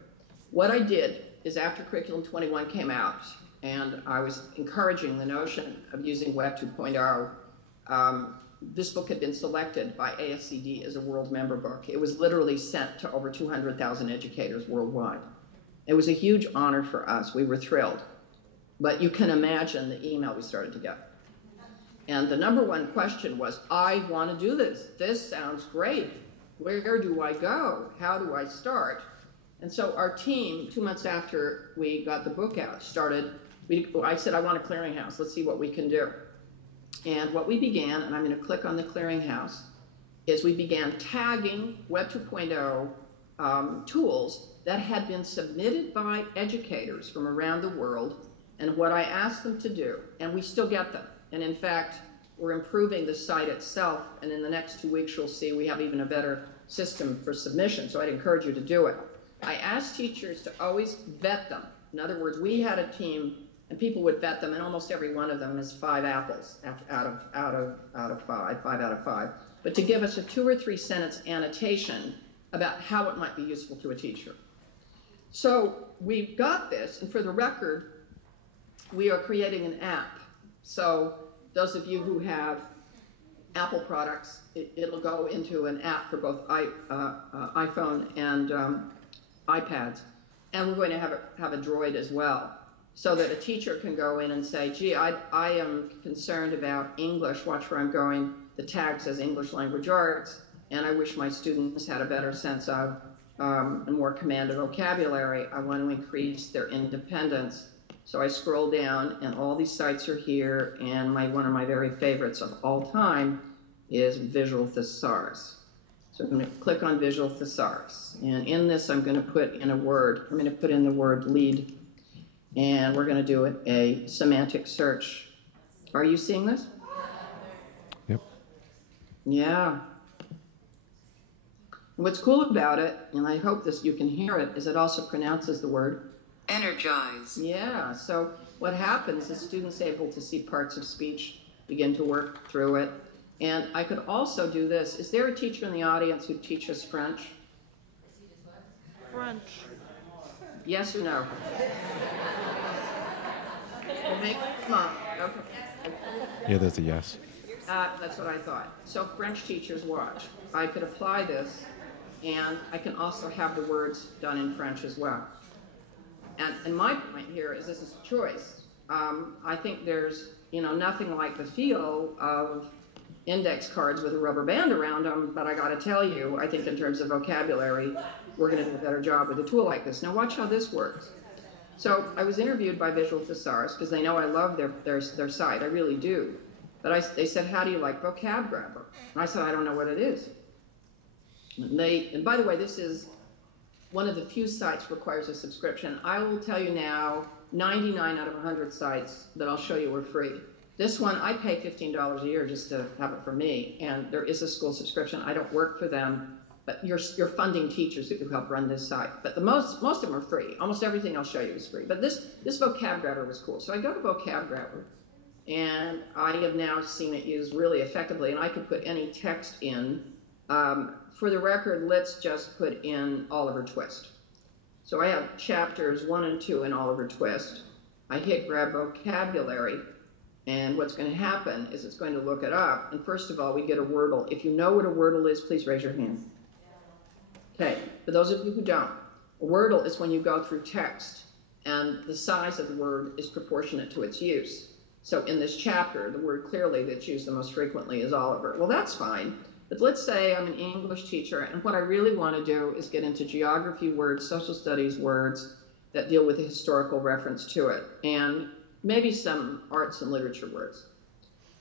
What I did is after Curriculum 21 came out, and I was encouraging the notion of using Web 2.0, this book had been selected by ASCD as a world member book. It was literally sent to over 200,000 educators worldwide. It was a huge honor for us. We were thrilled. But you can imagine the email we started to get. And the number one question was, I want to do this. This sounds great. Where do I go? How do I start? And so our team, 2 months after we got the book out, I said, I want a clearinghouse. Let's see what we can do. And what we began, and I'm going to click on the clearinghouse, is we began tagging Web 2.0 tools that had been submitted by educators from around the world, and what I asked them to do, and we still get them. And in fact, we're improving the site itself, and in the next 2 weeks, you'll see we have even a better system for submission, so I'd encourage you to do it. I asked teachers to always vet them. In other words, we had a team, and people would vet them, and almost every one of them is 5 apples out of 5. But to give us a 2 or 3 sentence annotation about how it might be useful to a teacher. So we've got this, and for the record, we are creating an app. So those of you who have Apple products, it'll go into an app for both iPhone and iPads. And we're going to have a Droid as well, so that a teacher can go in and say, gee, I am concerned about English. Watch where I'm going. The tag says English Language Arts, and I wish my students had a better sense of and more command of vocabulary. I want to increase their independence. So I scroll down, and all these sites are here, and one of my very favorites of all time is Visual Thesaurus. So I'm going to click on Visual Thesaurus, and in this I'm going to put in a word. I'm going to put in the word lead, and we're going to do a semantic search. Are you seeing this? Yep. Yeah. What's cool about it, and I hope you can hear it, is it also pronounces the word energize. Yeah, so what happens is students able to see parts of speech, begin to work through it. And I could also do this. Is there a teacher in the audience who teaches French? French. Yes or no? Come on. Okay. Yeah, that's a yes. That's what I thought. So French teachers watch. I could apply this, and I can also have the words done in French as well. And my point here is this is a choice. I think there's nothing like the feel of index cards with a rubber band around them, but I got to tell you, I think in terms of vocabulary, we're going to do a better job with a tool like this. Now watch how this works. So I was interviewed by Visual Thesaurus because they know I love their site. I really do. But they said, how do you like Vocab Driver? And I said, I don't know what it is. And by the way, this is one of the few sites requires a subscription. I will tell you now, 99 out of 100 sites that I'll show you are free. This one, I pay $15 a year just to have it for me, and there is a school subscription. I don't work for them. but you're funding teachers who help run this site. But most of them are free. Almost everything I'll show you is free. But this Vocab Driver was cool. So I go to Vocab Driver, and I have now seen it used really effectively, and I could put any text in. For the record, let's just put in Oliver Twist. So I have chapters 1 and 2 in Oliver Twist. I hit grab vocabulary, and what's going to happen is it's going to look it up. And first of all, we get a Wordle. If you know what a Wordle is, please raise your hand. Okay, for those of you who don't, a Wordle is when you go through text, and the size of the word is proportionate to its use. So in this chapter, the word clearly that's used the most frequently is Oliver. Well, that's fine. But let's say I'm an English teacher, and what I really want to do is get into geography words, social studies words that deal with a historical reference to it, and maybe some arts and literature words.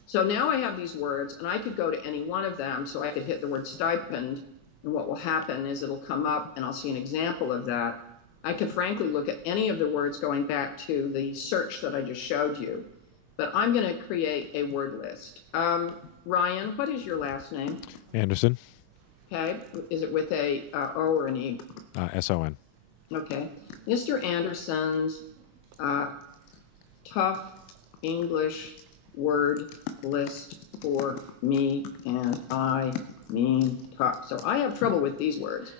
So now I have these words, and I could go to any one of them, so I could hit the word stipend, and what will happen is it'll come up, and I'll see an example of that. I could frankly look at any of the words going back to the search that I just showed you, but I'm going to create a word list. Ryan, what is your last name? Anderson. Okay. Is it with a O or an E? S-O-N. Okay. Mr. Anderson's tough English word list for me, and I mean tough. So I have trouble with these words,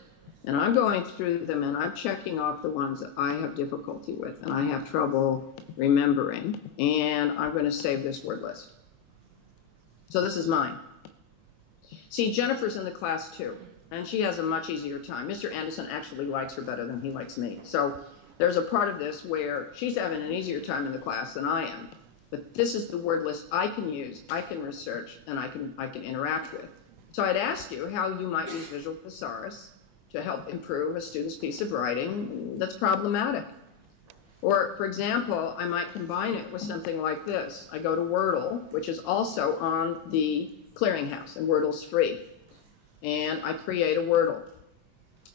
and I'm going through them, and I'm checking off the ones that I have difficulty with, and I have trouble remembering, and I'm going to save this word list. So this is mine. See, Jennifer's in the class too, and she has a much easier time. Mr. Anderson actually likes her better than he likes me. So there's a part of this where she's having an easier time in the class than I am. But this is the word list I can use, I can research, and I can interact with. So I'd ask you how you might use visual thesaurus to help improve a student's piece of writing that's problematic. Or, for example, I might combine it with something like this. I go to Wordle, which is also on the clearinghouse, and Wordle's free. And I create a Wordle.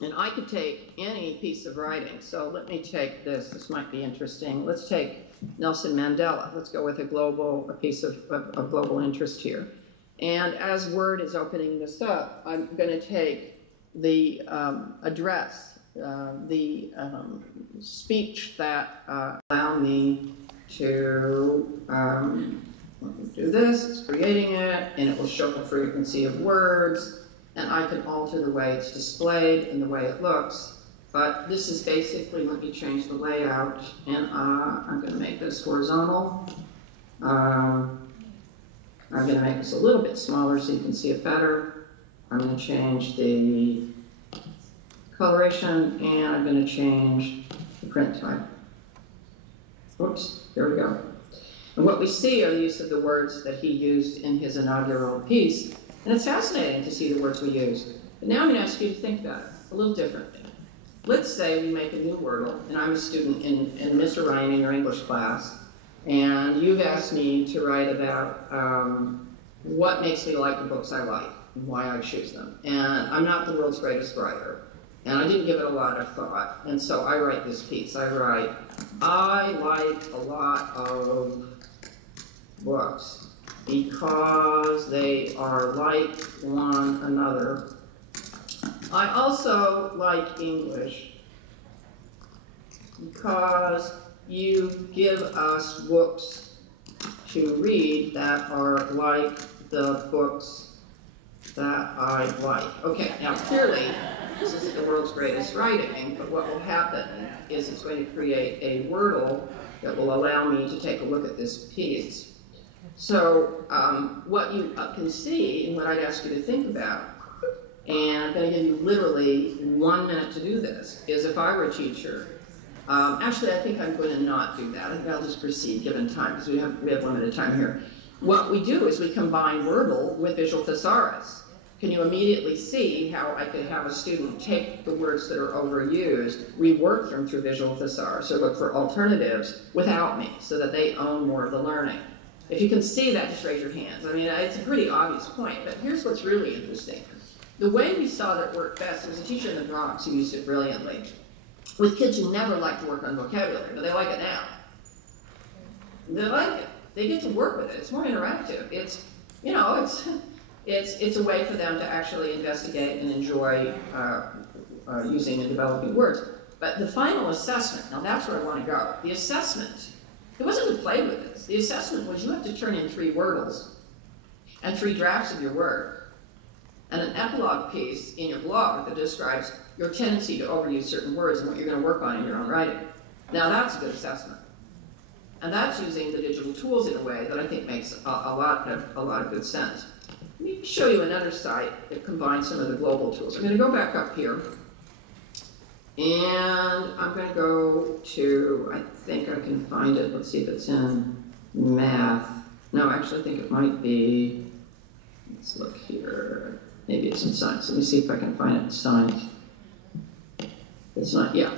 And I could take any piece of writing. So let me take this. This might be interesting. Let's take Nelson Mandela. Let's go with a piece of global interest here. And as Word is opening this up, I'm going to take the address, the speech that allow me to do this. It's creating it, and it will show the frequency of words, and I can alter the way it's displayed and the way it looks. But this is basically, let me change the layout, and I'm going to make this horizontal. I'm going to make this a little bit smaller so you can see it better. I'm going to change the coloration, and I'm going to change the print type. Oops, there we go. And what we see are the use of the words that he used in his inaugural piece, and it's fascinating to see the words we use. But now I'm going to ask you to think about it a little differently. Let's say we make a new Wordle, and I'm a student in Mr. Ryan in your English class, and you've asked me to write about what makes me like the books I like and why I choose them. And I'm not the world's greatest writer, and I didn't give it a lot of thought. And so I write this piece. I write, I like a lot of books because they are like one another. I also like English because you give us books to read that are like the books that I like. Okay, now clearly, this is the world's greatest writing, but what will happen is it's going to create a Wordle that will allow me to take a look at this piece. So what you can see, and what I'd ask you to think about, and I'm going to give you literally 1 minute to do this, is if I were a teacher, actually I think I'm going to not do that. I think I'll just proceed given time, because we have limited time here. What we do is we combine Wordle with visual thesaurus. Can you immediately see how I could have a student take the words that are overused, rework them through visual thesaurus, or look for alternatives without me, so that they own more of the learning? If you can see that, just raise your hands. I mean, it's a pretty obvious point, but here's what's really interesting. The way we saw that work best, there was a teacher in the Bronx who used it brilliantly, with kids who never liked to work on vocabulary, but they like it now. They like it. They get to work with it. It's more interactive. It's, you know, It's a way for them to actually investigate and enjoy using and developing words. But the final assessment, now that's where I want to go. The assessment, it wasn't to play with this. The assessment was you have to turn in 3 Wordles and 3 drafts of your work and an epilogue piece in your blog that describes your tendency to overuse certain words and what you're going to work on in your own writing. Now that's a good assessment. And that's using the digital tools in a way that I think makes a lot of good sense. Let me show you another site that combines some of the global tools. I'm going to go back up here. And I'm going to go to, I think I can find it. Let's see if it's in math. No, actually, I think it might be, let's look here. Maybe it's in science. Let me see if I can find it in science. It's not, yeah.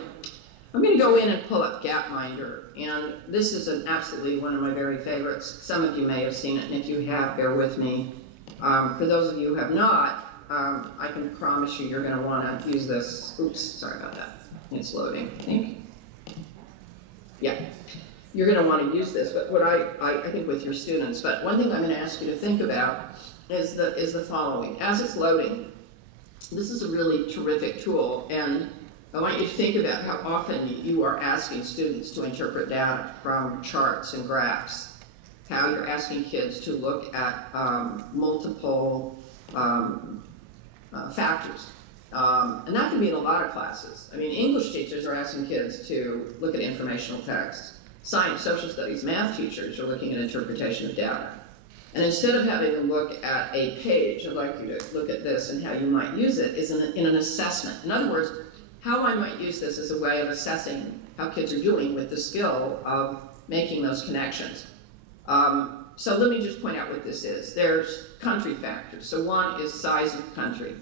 I'm going to go in and pull up Gapminder. And this is absolutely one of my very favorites. Some of you may have seen it, and if you have, bear with me. For those of you who have not, I can promise you you're going to want to use this. Oops, sorry about that. It's loading, I think. Yeah, you're going to want to use this, but what I think with your students. But one thing I'm going to ask you to think about is the following. As it's loading, this is a really terrific tool, and I want you to think about how often you are asking students to interpret data from charts and graphs, how you're asking kids to look at multiple factors. And that can be in a lot of classes. I mean, English teachers are asking kids to look at informational text. Science, social studies, math teachers are looking at interpretation of data. And instead of having them look at a page, I'd like you to look at this and how you might use it is in an assessment. In other words, how I might use this as a way of assessing how kids are doing with the skill of making those connections. So let me just point out what this is. There's country factors. So one is size of country.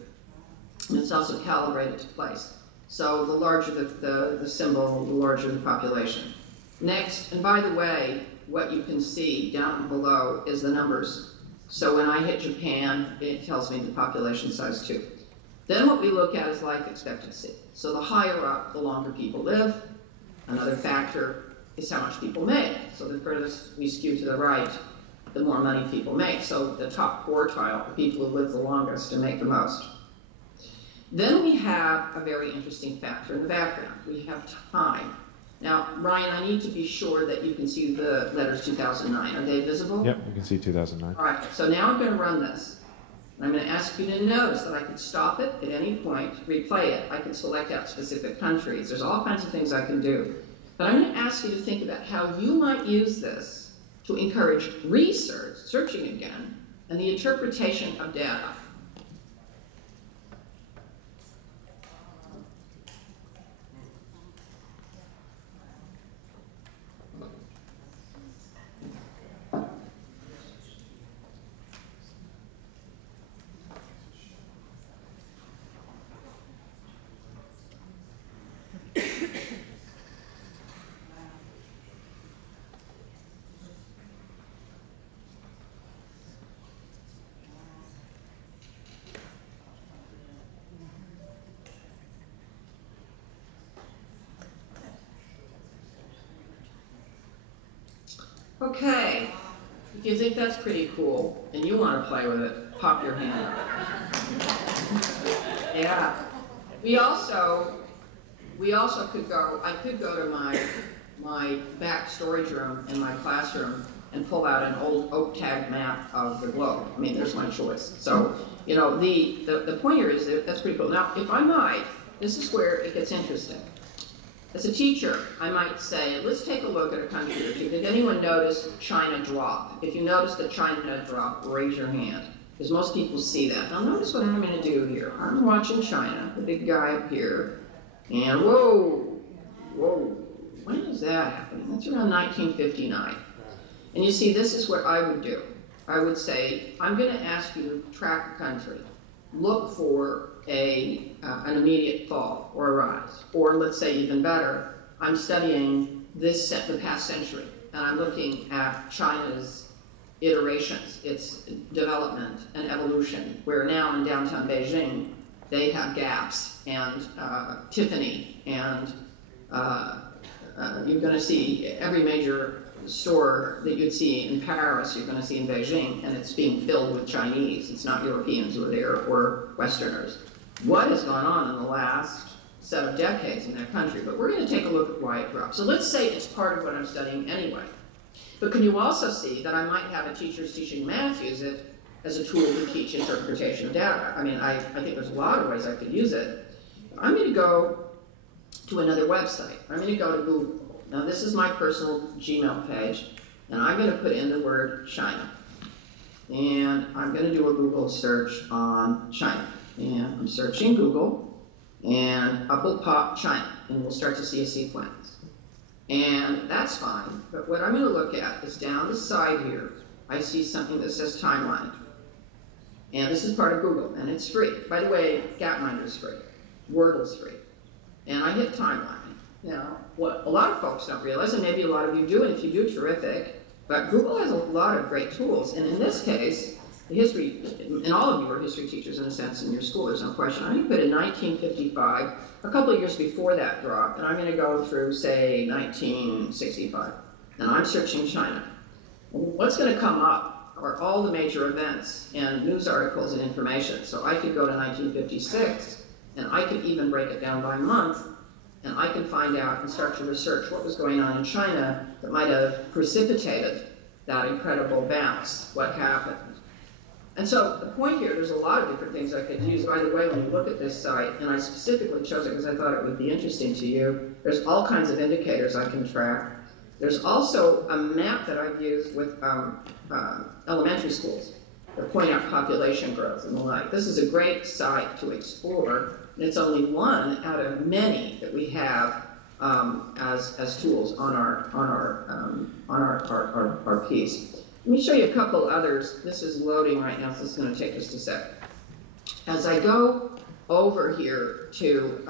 And it's also calibrated to place. So the larger the symbol, the larger the population. Next, and by the way, what you can see down below is the numbers. So when I hit Japan, it tells me the population size too. Then what we look at is life expectancy. So the higher up, the longer people live. Another factor is how much people make. So the furthest we skew to the right, the more money people make. So the top quartile, the people who live the longest and make the most. Then we have a very interesting factor in the background. We have time. Now, Ryan, I need to be sure that you can see the letters 2009. Are they visible? Yep, you can see 2009. All right, so now I'm going to run this. And I'm going to ask you to notice that I can stop it at any point, replay it. I can select out specific countries. There's all kinds of things I can do. But I'm going to ask you to think about how you might use this to encourage research, searching again, and the interpretation of data. Okay, if you think that's pretty cool and you want to play with it, pop your hand up. Yeah. We also could go, I could go to my back storage room in my classroom and pull out an old oak tag map of the globe. I mean, there's my choice. So, you know, the point here is that that's pretty cool. Now, if I might, this is where it gets interesting. As a teacher, I might say, let's take a look at a country or two. Did anyone notice China drop? If you notice that China dropped, raise your hand, because most people see that. Now notice what I'm going to do here. I'm watching China, the big guy up here, and whoa, when is that happening? That's around 1959. And you see, this is what I would do. I would say, I'm going to ask you to track a country. Look for an immediate fall or a rise. Or let's say even better, I'm studying the past century, and I'm looking at China's iterations, its development and evolution, where now in downtown Beijing, they have Gaps and Tiffany, and you're going to see every major store that you'd see in Paris, you're going to see in Beijing, and it's being filled with Chinese. It's not Europeans who are there or Westerners. What has gone on in the last set of decades in that country? But we're going to take a look at why it dropped. So let's say it's part of what I'm studying anyway. But can you also see that I might have a teacher's teaching math use it as a tool to teach interpretation of data? I mean, I think there's a lot of ways I could use it. I'm going to go to another website. I'm going to go to Google. Now, this is my personal Gmail page, and I'm going to put in the word China. And I'm going to do a Google search on China. And I'm searching Google, and up will pop China, and we'll start to see a sequence. And that's fine, but what I'm going to look at is down the side here, I see something that says timeline. And this is part of Google, and it's free. By the way, Gapminder's free. Wordle's free. And I hit timeline. Now, what a lot of folks don't realize, and maybe a lot of you do, and if you do, terrific, but Google has a lot of great tools. And in this case, the history, and all of you are history teachers in a sense in your school, there's no question. I'm going to put in 1955, a couple of years before that drop, and I'm going to go through, say, 1965. And I'm searching China. What's going to come up are all the major events and news articles and information. So I could go to 1956, and I could even break it down by month, and I can find out and start to research what was going on in China that might have precipitated that incredible bounce, what happened. And so the point here, there's a lot of different things I could use. By the way, when you look at this site, and I specifically chose it because I thought it would be interesting to you, there's all kinds of indicators I can track. There's also a map that I've used with elementary schools that point out population growth and the like. This is a great site to explore. And it's only one out of many that we have as tools on our piece. Let me show you a couple others. This is loading right now, so it's going to take just a sec. As I go over here to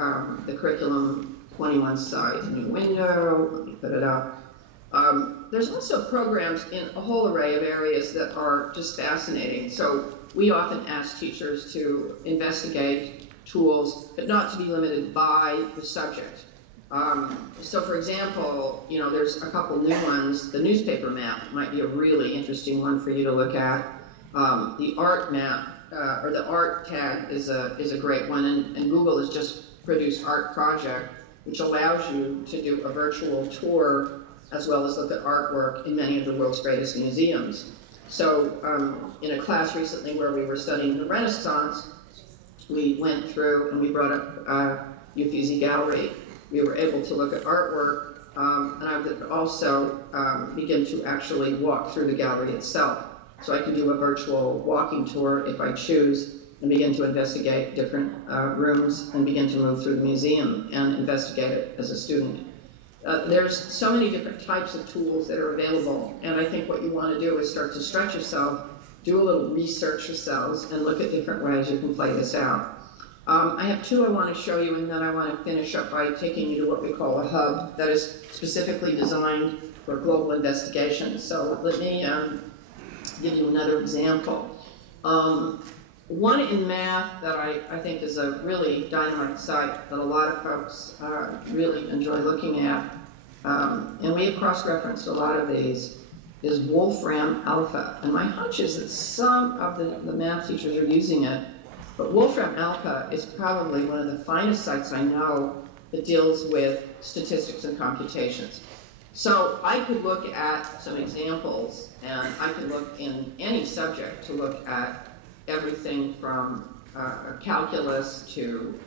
the Curriculum 21 site, new window, let me put it up. There's also programs in a whole array of areas that are just fascinating. So we often ask teachers to investigate tools, but not to be limited by the subject. So for example, you know, there's a couple new ones. The newspaper map might be a really interesting one for you to look at. The art map, or the art tag is a great one, and Google has just produced Art Project, which allows you to do a virtual tour as well as look at artwork in many of the world's greatest museums. So in a class recently where we were studying the Renaissance, we went through and we brought up Uffizi Gallery. We were able to look at artwork, and I would also begin to actually walk through the gallery itself. So I can do a virtual walking tour if I choose, and begin to investigate different rooms and begin to move through the museum and investigate it as a student. There's so many different types of tools that are available, and I think what you want to do is start to stretch yourself, do a little research yourselves, and look at different ways you can play this out. I have two I want to show you, and then I want to finish up by taking you to what we call a hub that is specifically designed for global investigation. So let me give you another example. One in math that I think is a really dynamite site that a lot of folks really enjoy looking at, and we have cross-referenced a lot of these, is Wolfram Alpha. And my hunch is that some of the math teachers are using it, but Wolfram Alpha is probably one of the finest sites I know that deals with statistics and computations. So I could look at some examples, and I could look in any subject to look at everything from calculus to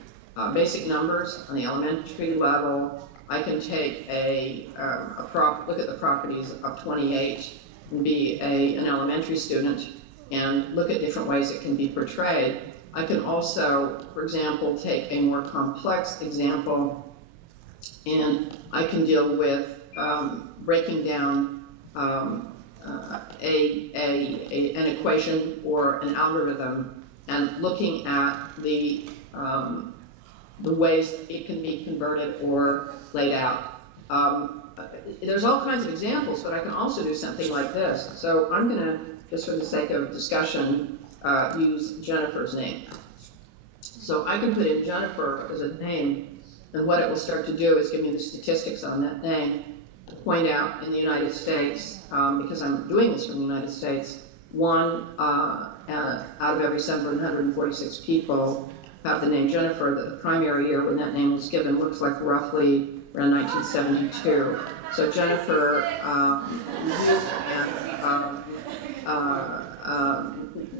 basic numbers on the elementary level. I can take look at the properties of 28 and be an elementary student and look at different ways it can be portrayed. I can also, for example, take a more complex example, and I can deal with breaking down an equation or an algorithm and looking at the ways it can be converted or laid out. There's all kinds of examples, but I can also do something like this. So I'm going to, just for the sake of discussion, use Jennifer's name. So I can put in Jennifer as a name, and what it will start to do is give me the statistics on that name. point out in the United States, because I'm doing this from the United States, one out of every 746 people have the name Jennifer. The primary year when that name was given looks like roughly around 1972. So Jennifer,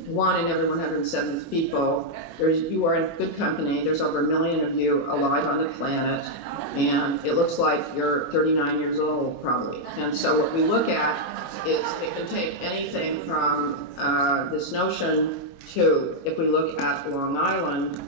one in every 170 people. You are in good company. There's over 1 million of you alive on the planet, and it looks like you're 39 years old probably. And so what we look at is it can take anything from this notion to, if we look at Long Island,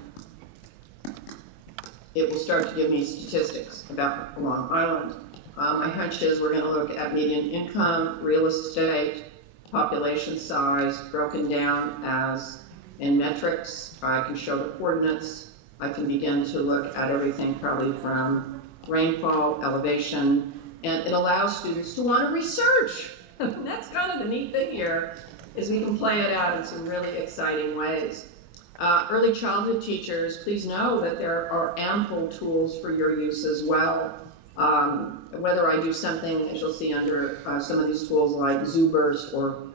it will start to give me statistics about Long Island. My hunch is we're going to look at median income, real estate, population size, broken down as in metrics. I can show the coordinates. I can begin to look at everything probably from rainfall, elevation, and it allows students to want to research. That's kind of the neat thing here, is we can play it out in some really exciting ways. Early childhood teachers, please know that there are ample tools for your use as well. Whether I do something, as you'll see under some of these tools like ZooBurst or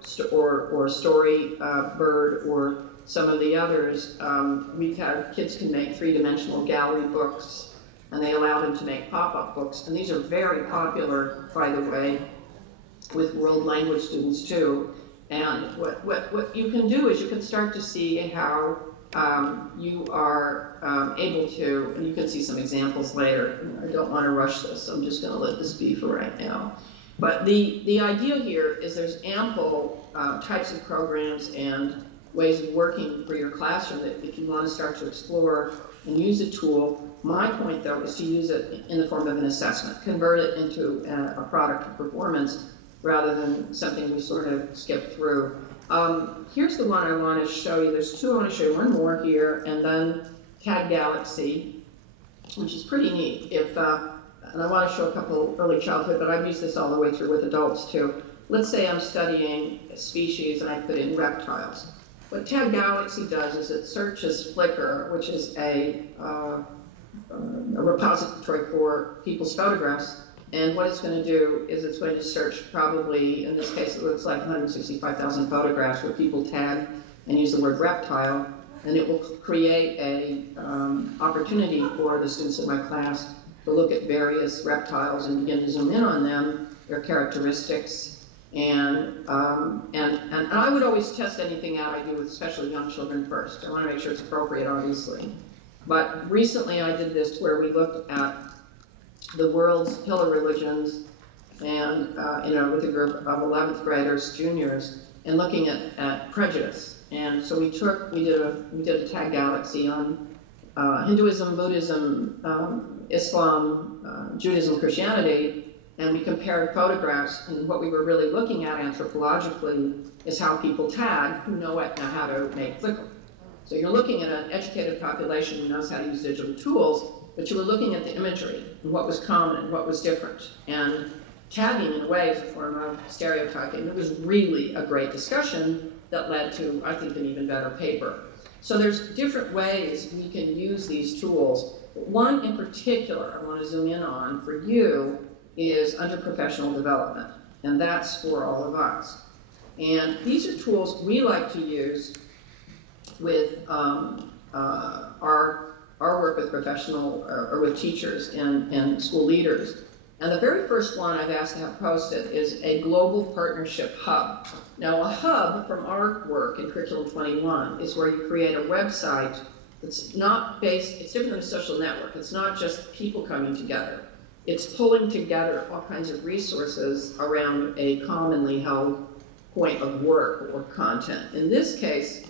Storybird or some of the others, kids can make three-dimensional gallery books, and they allow them to make pop-up books. And these are very popular, by the way, with world language students too. And what you can do is you can start to see how you are able to, and you can see some examples later. I don't want to rush this, so I'm just going to let this be for right now. But the idea here is there's ample types of programs and ways of working for your classroom that if you want to start to explore and use a tool, my point though is to use it in the form of an assessment, convert it into a product of performance rather than something we sort of skip through. Here's the one I want to show you. There's two. I want to show you one more here, and then Tag Galaxy, which is pretty neat. And I want to show a couple early childhood, but I've used this all the way through with adults too. Let's say I'm studying a species and I put in reptiles. What Tag Galaxy does is it searches Flickr, which is a repository for people's photographs. And what it's going to do is it's going to search probably, in this case, it looks like 165,000 photographs where people tag and use the word reptile, and it will create a opportunity for the students in my class to look at various reptiles and begin to zoom in on them, their characteristics, and I would always test anything out I do with especially young children first. I want to make sure it's appropriate, obviously. But recently I did this where we looked at the world's pillar religions, and with a group of 11th graders, juniors, and looking at prejudice. And so we did a Tag Galaxy on Hinduism, Buddhism, Islam, Judaism, Christianity, and we compared photographs. And what we were really looking at anthropologically is how people tag who know how to make Flickr. So you're looking at an educated population who knows how to use digital tools, but you were looking at the imagery and what was common and what was different. And tagging, in a way, is a form of stereotyping. It was really a great discussion that led to, I think, an even better paper. So there's different ways we can use these tools. But one in particular I want to zoom in on for you is under professional development, and that's for all of us. And these are tools we like to use with our work with professional or with teachers and school leaders. And the very first one I've asked to have posted is a global partnership hub. Now, a hub from our work in Curriculum 21 is where you create a website that's not based, it's different than a social network. It's not just people coming together. It's pulling together all kinds of resources around a commonly held point of work or content. In this case,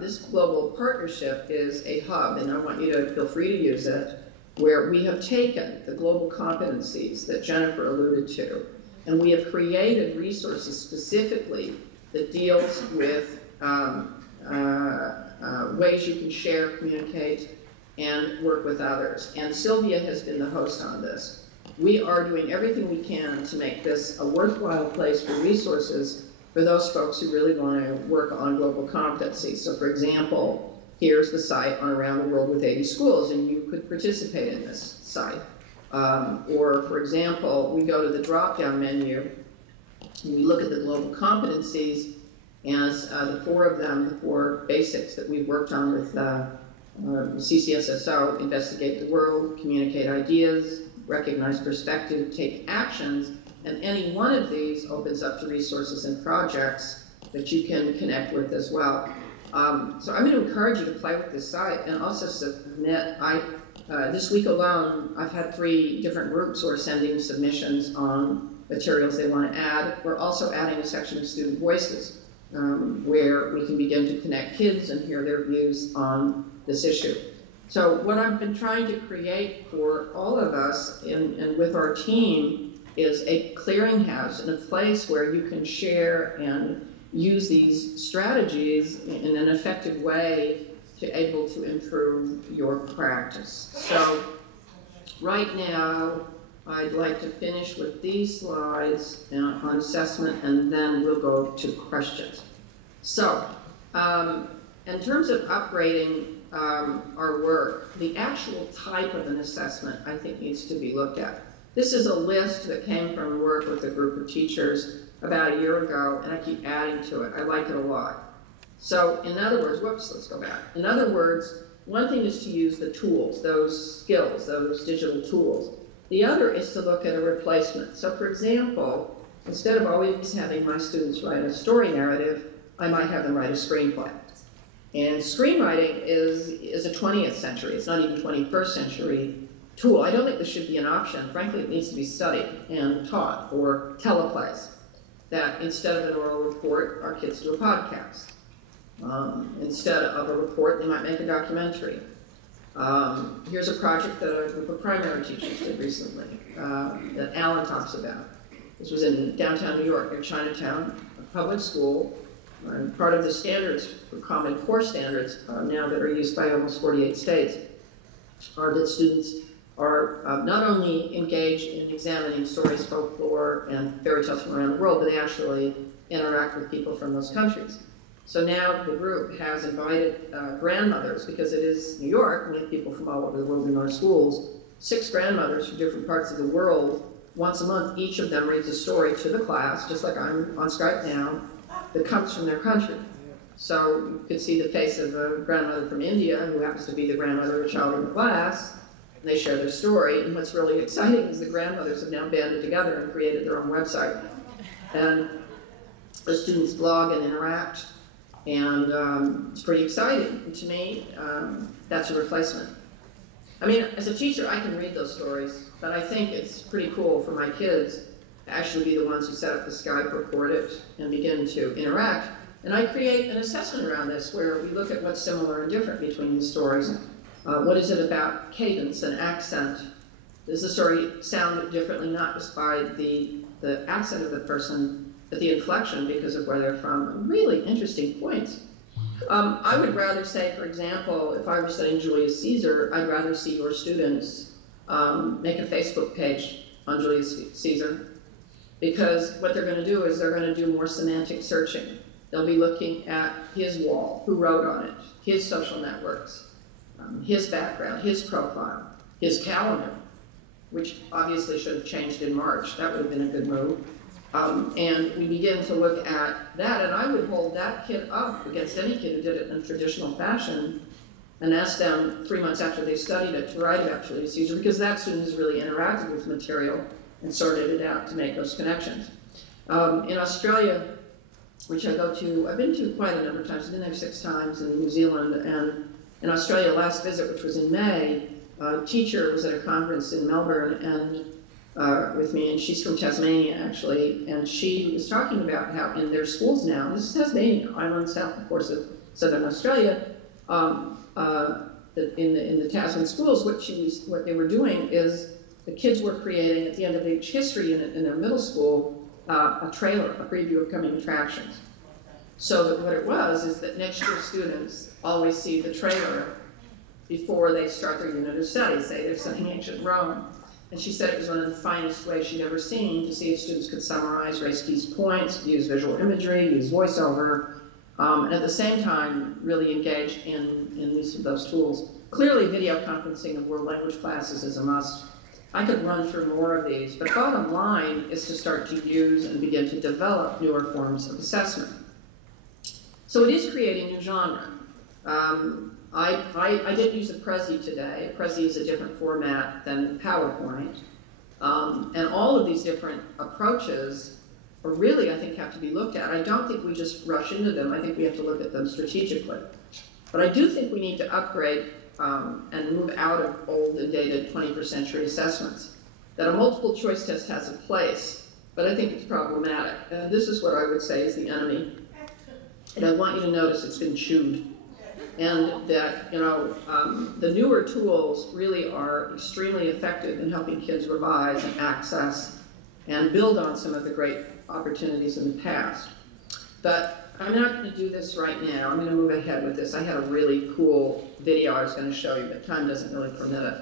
this global partnership is a hub, and I want you to feel free to use it, where we have taken the global competencies that Jennifer alluded to, and we have created resources specifically that deals with ways you can share, communicate, and work with others. And Sylvia has been the host on this. We are doing everything we can to make this a worthwhile place for resources for those folks who really want to work on global competency. So for example, here's the site on Around the World with 80 Schools, and you could participate in this site. Or, for example, we go to the drop-down menu, and we look at the global competencies, and the four of them, the four basics that we've worked on with CCSSO: investigate the world, communicate ideas, recognize perspective, take actions, and any one of these opens up to resources and projects that you can connect with as well. So I'm going to encourage you to play with this site and also submit. This week alone, I've had 3 different groups who are sending submissions on materials they want to add. We're also adding a section of student voices where we can begin to connect kids and hear their views on this issue. So what I've been trying to create for all of us and with our team is a clearinghouse and a place where you can share and use these strategies in an effective way to able to improve your practice. So right now, I'd like to finish with these slides on assessment, and then we'll go to questions. So in terms of upgrading our work, the actual type of an assessment, I think, needs to be looked at. This is a list that came from work with a group of teachers about a year ago, and I keep adding to it. I like it a lot. So in other words, let's go back. In other words, one thing is to use the tools, those skills, those digital tools. The other is to look at a replacement. So for example, instead of always having my students write a story narrative, I might have them write a screenplay. And screenwriting is a 20th century, it's not even 21st century tool. I don't think this should be an option. Frankly, it needs to be studied and taught, or teleplays. That instead of an oral report, our kids do a podcast. Instead of a report, they might make a documentary. Here's a project that a group of primary teachers did recently that Alan talks about. This was in downtown New York, near Chinatown, a public school. And part of the standards for Common Core standards now that are used by almost 48 states are that students are not only engaged in examining stories, folklore, and fairy tales from around the world, but they actually interact with people from those countries. So now the group has invited grandmothers, because it is New York, and we have people from all over the world in our schools, 6 grandmothers from different parts of the world. Once a month, each of them reads a story to the class, just like I'm on Skype now, that comes from their country. So you could see the face of a grandmother from India, who happens to be the grandmother of a child in the class, and they share their story. And what's really exciting is the grandmothers have now banded together and created their own website. And the students blog and interact, and it's pretty exciting. And to me, that's a replacement. I mean, as a teacher, I can read those stories, but I think it's pretty cool for my kids to actually be the ones who set up the Skype, record it, and begin to interact. And I create an assessment around this where we look at what's similar and different between the stories. What is it about cadence and accent? Does the story sound differently, not just by the accent of the person, but the inflection because of where they're from? Really interesting points. I would rather say, for example, if I were studying Julius Caesar, I'd rather see your students make a Facebook page on Julius Caesar, because what they're going to do is they're going to do more semantic searching. They'll be looking at his wall, who wrote on it, his social networks, his background, his profile, his calendar, which obviously should have changed in March. That would have been a good move. And we begin to look at that, and I would hold that kid up against any kid who did it in a traditional fashion and ask them 3 months after they studied it to write about Julius Caesar, because that student has really interacted with material and sorted it out to make those connections. In Australia, which I go to, I've been to quite a number of times. I've been there 6 times, in New Zealand, and in Australia, last visit, which was in May, a teacher was at a conference in Melbourne and with me, and she's from Tasmania, actually, and she was talking about how in their schools now, this is Tasmania, island south, of course, of southern Australia, in the Tasman schools, what they were doing is the kids were creating, at the end of each history unit in their middle school, a trailer, a preview of coming attractions. So that what it was is that next year students always see the trailer before they start their unit of study. Say they're studying ancient Rome. And she said it was one of the finest ways she'd ever seen to see if students could summarize, raise key points, use visual imagery, use voiceover, and at the same time really engage in use of those tools. Clearly, video conferencing of world language classes is a must. I could run through more of these, but bottom line is to start to use and begin to develop newer forms of assessment. So it is creating new genre. I didn't use a Prezi today. A Prezi is a different format than PowerPoint. And all of these different approaches are really, I think, have to be looked at. I don't think we just rush into them. I think we have to look at them strategically. But I do think we need to upgrade and move out of old and dated 21st century assessments. That a multiple choice test has a place, but I think it's problematic. And this is what I would say is the enemy. And I want you to notice it's been chewed. And that, the newer tools really are extremely effective in helping kids revise and access and build on some of the great opportunities in the past. But I'm not going to do this right now. I'm going to move ahead with this. I had a really cool video I was going to show you, but time doesn't really permit it.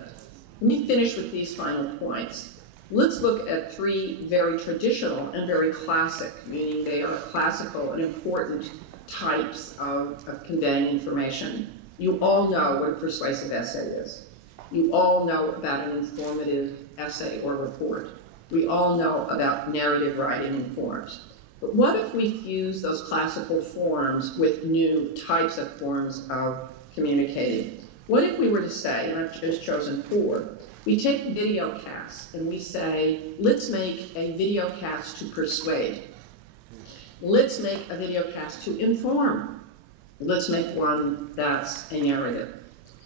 Let me finish with these final points. Let's look at three very traditional and very classic, meaning they are classical and important types of conveying information. You all know what a persuasive essay is. You all know about an informative essay or report. We all know about narrative writing in forms. But what if we fuse those classical forms with new types of forms of communicating? What if we were to say, and I've just chosen 4, we take video casts and we say, let's make a video cast to persuade. Let's make a video cast to inform. Let's make one that's a narrative.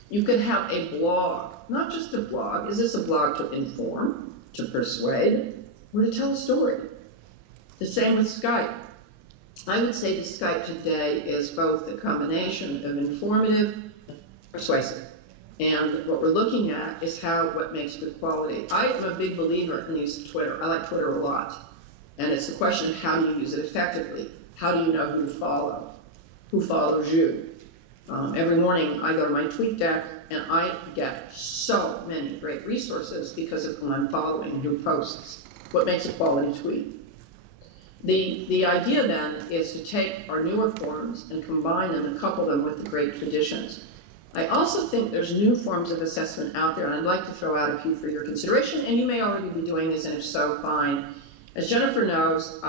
You could have a blog, not just a blog. Is this a blog to inform, to persuade, or to tell a story? The same with Skype. I would say that Skype today is both a combination of informative and persuasive. And what we're looking at is what makes good quality. I am a big believer in use of Twitter. I like Twitter a lot. And it's the question of how do you use it effectively? How do you know who to follow? Who follows you? Every morning I go to my tweet deck and I get so many great resources because of who I'm following, who posts. What makes a quality tweet? The idea then is to take our newer forms and combine them and couple them with the great traditions. I also think there's new forms of assessment out there, and I'd like to throw out a few for your consideration, and you may already be doing this, and if so, fine. As Jennifer knows,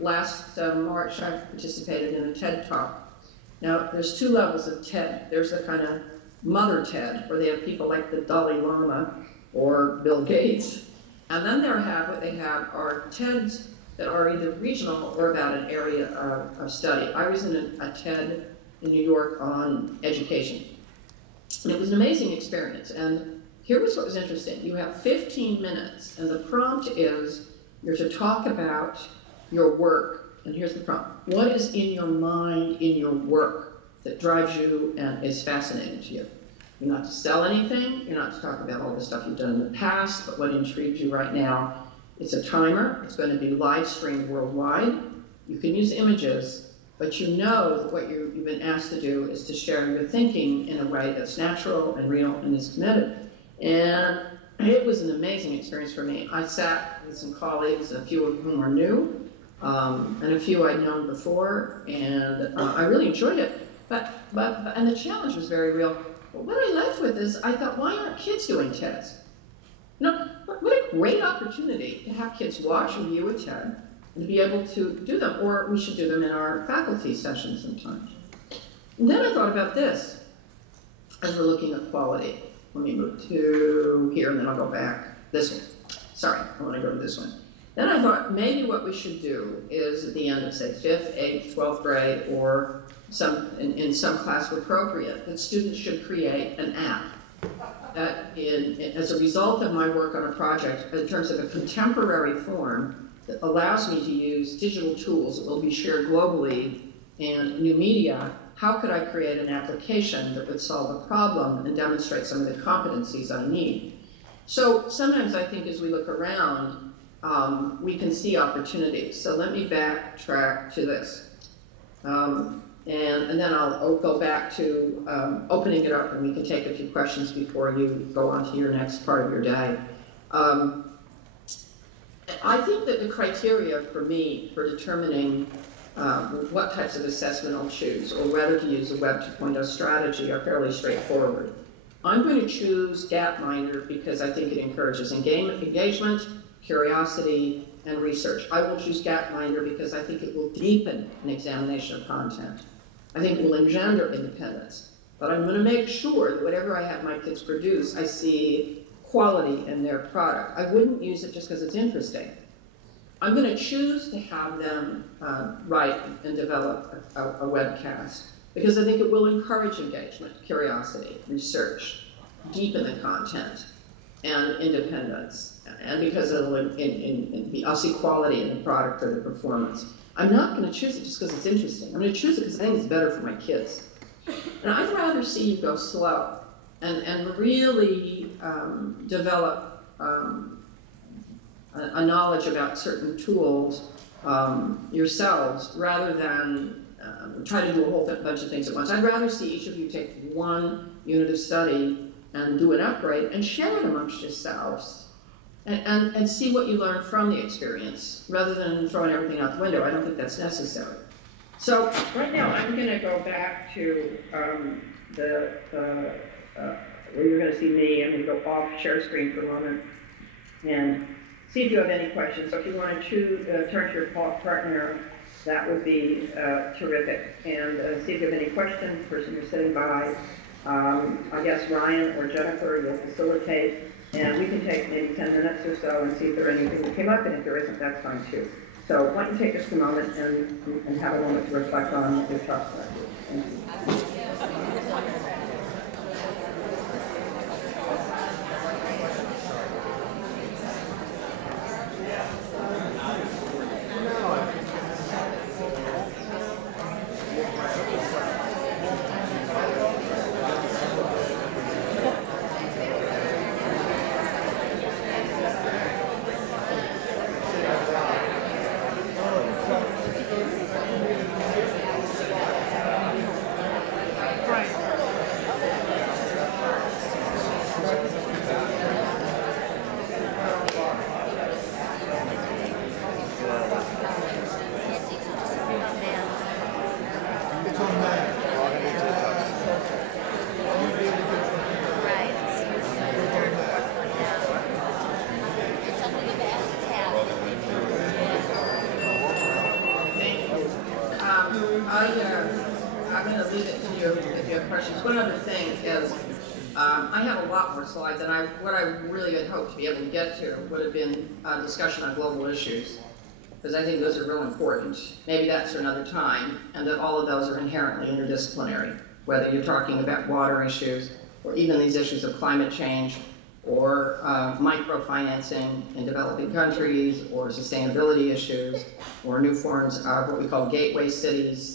last March I participated in a TED Talk. Now, there's 2 levels of TED. There's the kind of mother TED, where they have people like the Dalai Lama or Bill Gates, and then what they have are TEDs that are either regional or about an area of study. I was in a TED in New York on education. And it was an amazing experience. And here was what was interesting. You have 15 minutes, and the prompt is you're to talk about your work. And here's the prompt. What is in your mind in your work that drives you and is fascinating to you? You're not to sell anything. You're not to talk about all the stuff you've done in the past, but what intrigues you right now. It's a timer. It's going to be live streamed worldwide. You can use images, but you know that what you've been asked to do is to share your thinking in a way that's natural and real and is committed. And it was an amazing experience for me. I sat with some colleagues, a few of whom are new, and a few I'd known before, and I really enjoyed it. And the challenge was very real. But what I left with is, I thought, why aren't kids doing TEDs? What a great opportunity to have kids watch and view a TED and to be able to do them, or we should do them in our faculty sessions sometimes. And then I thought about this as we're looking at quality. Let me move to here and then I'll go back. This one. Sorry, I want to go to this one. Then I thought maybe what we should do is at the end of, say, 5th, 8th, 12th grade, or in some class where appropriate, that students should create an app. As a result of my work on a project, in terms of a contemporary form that allows me to use digital tools that will be shared globally and new media, how could I create an application that would solve a problem and demonstrate some of the competencies I need? So sometimes I think as we look around, we can see opportunities. So let me backtrack to this. And then I'll go back to opening it up, and we can take a few questions before you go on to your next part of your day. I think that the criteria for me for determining what types of assessment I'll choose or whether to use a Web 2.0 strategy are fairly straightforward. I'm going to choose Gapminder because I think it encourages engagement, curiosity, and research. I will choose Gapminder because I think it will deepen an examination of content. I think it will engender independence. But I'm going to make sure that whatever I have my kids produce, I see quality in their product. I wouldn't use it just because it's interesting. I'm going to choose to have them write and develop a webcast because I think it will encourage engagement, curiosity, research, deepen the content, and independence. And because I'll see quality in the product or the performance. I'm not going to choose it just because it's interesting. I'm going to choose it because I think it's better for my kids. And I'd rather see you go slow and really develop a knowledge about certain tools yourselves rather than try to do a whole bunch of things at once. I'd rather see each of you take one unit of study and do an upgrade and share it amongst yourselves and see what you learn from the experience rather than throwing everything out the window. I don't think that's necessary. So right now I'm going to go back to where you're going to see me. I'm going to go off share screen for a moment and see if you have any questions. So if you want to turn to your partner, that would be terrific. And see if you have any questions, the person you're sitting by. I guess Ryan or Jennifer will facilitate. And we can take maybe 10 minutes or so and see if there's anything that came up. And if there isn't, that's fine too. So why don't you take just a moment and have a moment to reflect on what we've talked about. Thank you. I'm going to leave it to you if you have questions. One other thing is I have a lot more slides, and what I really had hoped to be able to get to would have been a discussion on global issues, because I think those are real important. Maybe that's for another time, and that all of those are inherently interdisciplinary, whether you're talking about water issues or even these issues of climate change or microfinancing in developing countries or sustainability issues or new forms of what we call gateway cities.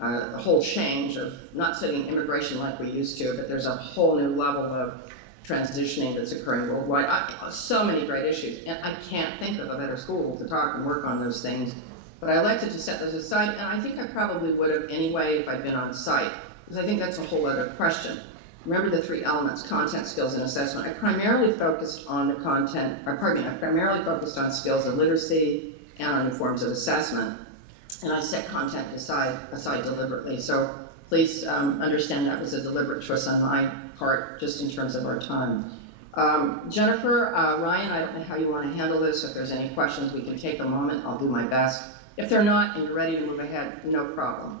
A whole change of not studying immigration like we used to, but there's a whole new level of transitioning that's occurring worldwide. So many great issues, and I can't think of a better school to talk and work on those things. But I elected to set those aside, and I think I probably would have anyway if I'd been on site, because I think that's a whole other question. Remember the three elements: content, skills, and assessment. I primarily focused on the content, I primarily focused on skills and literacy and on new forms of assessment. And I set content aside deliberately. So please understand that was a deliberate choice on my part, just in terms of our time. Jennifer, Ryan, I don't know how you want to handle this. If there's any questions, we can take a moment. I'll do my best. If they're not and you're ready to move ahead, no problem.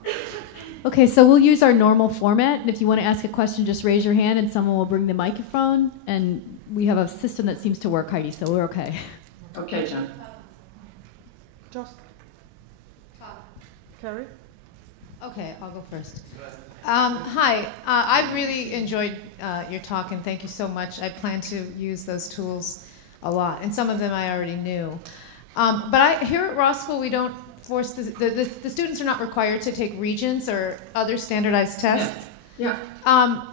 Okay, so we'll use our normal format. And if you want to ask a question, just raise your hand and someone will bring the microphone. And we have a system that seems to work, Heidi, so we're okay. Okay, Jen. Just Carrie? Okay, I'll go first. Hi, I really enjoyed your talk, and thank you so much. I plan to use those tools a lot, and some of them I already knew. But here at Ross School, we don't force the students are not required to take Regents or other standardized tests. Yeah.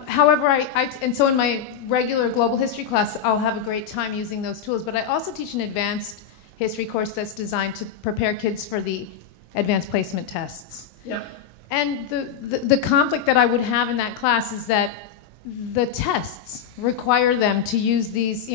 However, and so in my regular global history class, I'll have a great time using those tools. But I also teach an advanced history course that's designed to prepare kids for the advanced placement tests. Yeah. And the conflict that I would have in that class is that the tests require them to use these,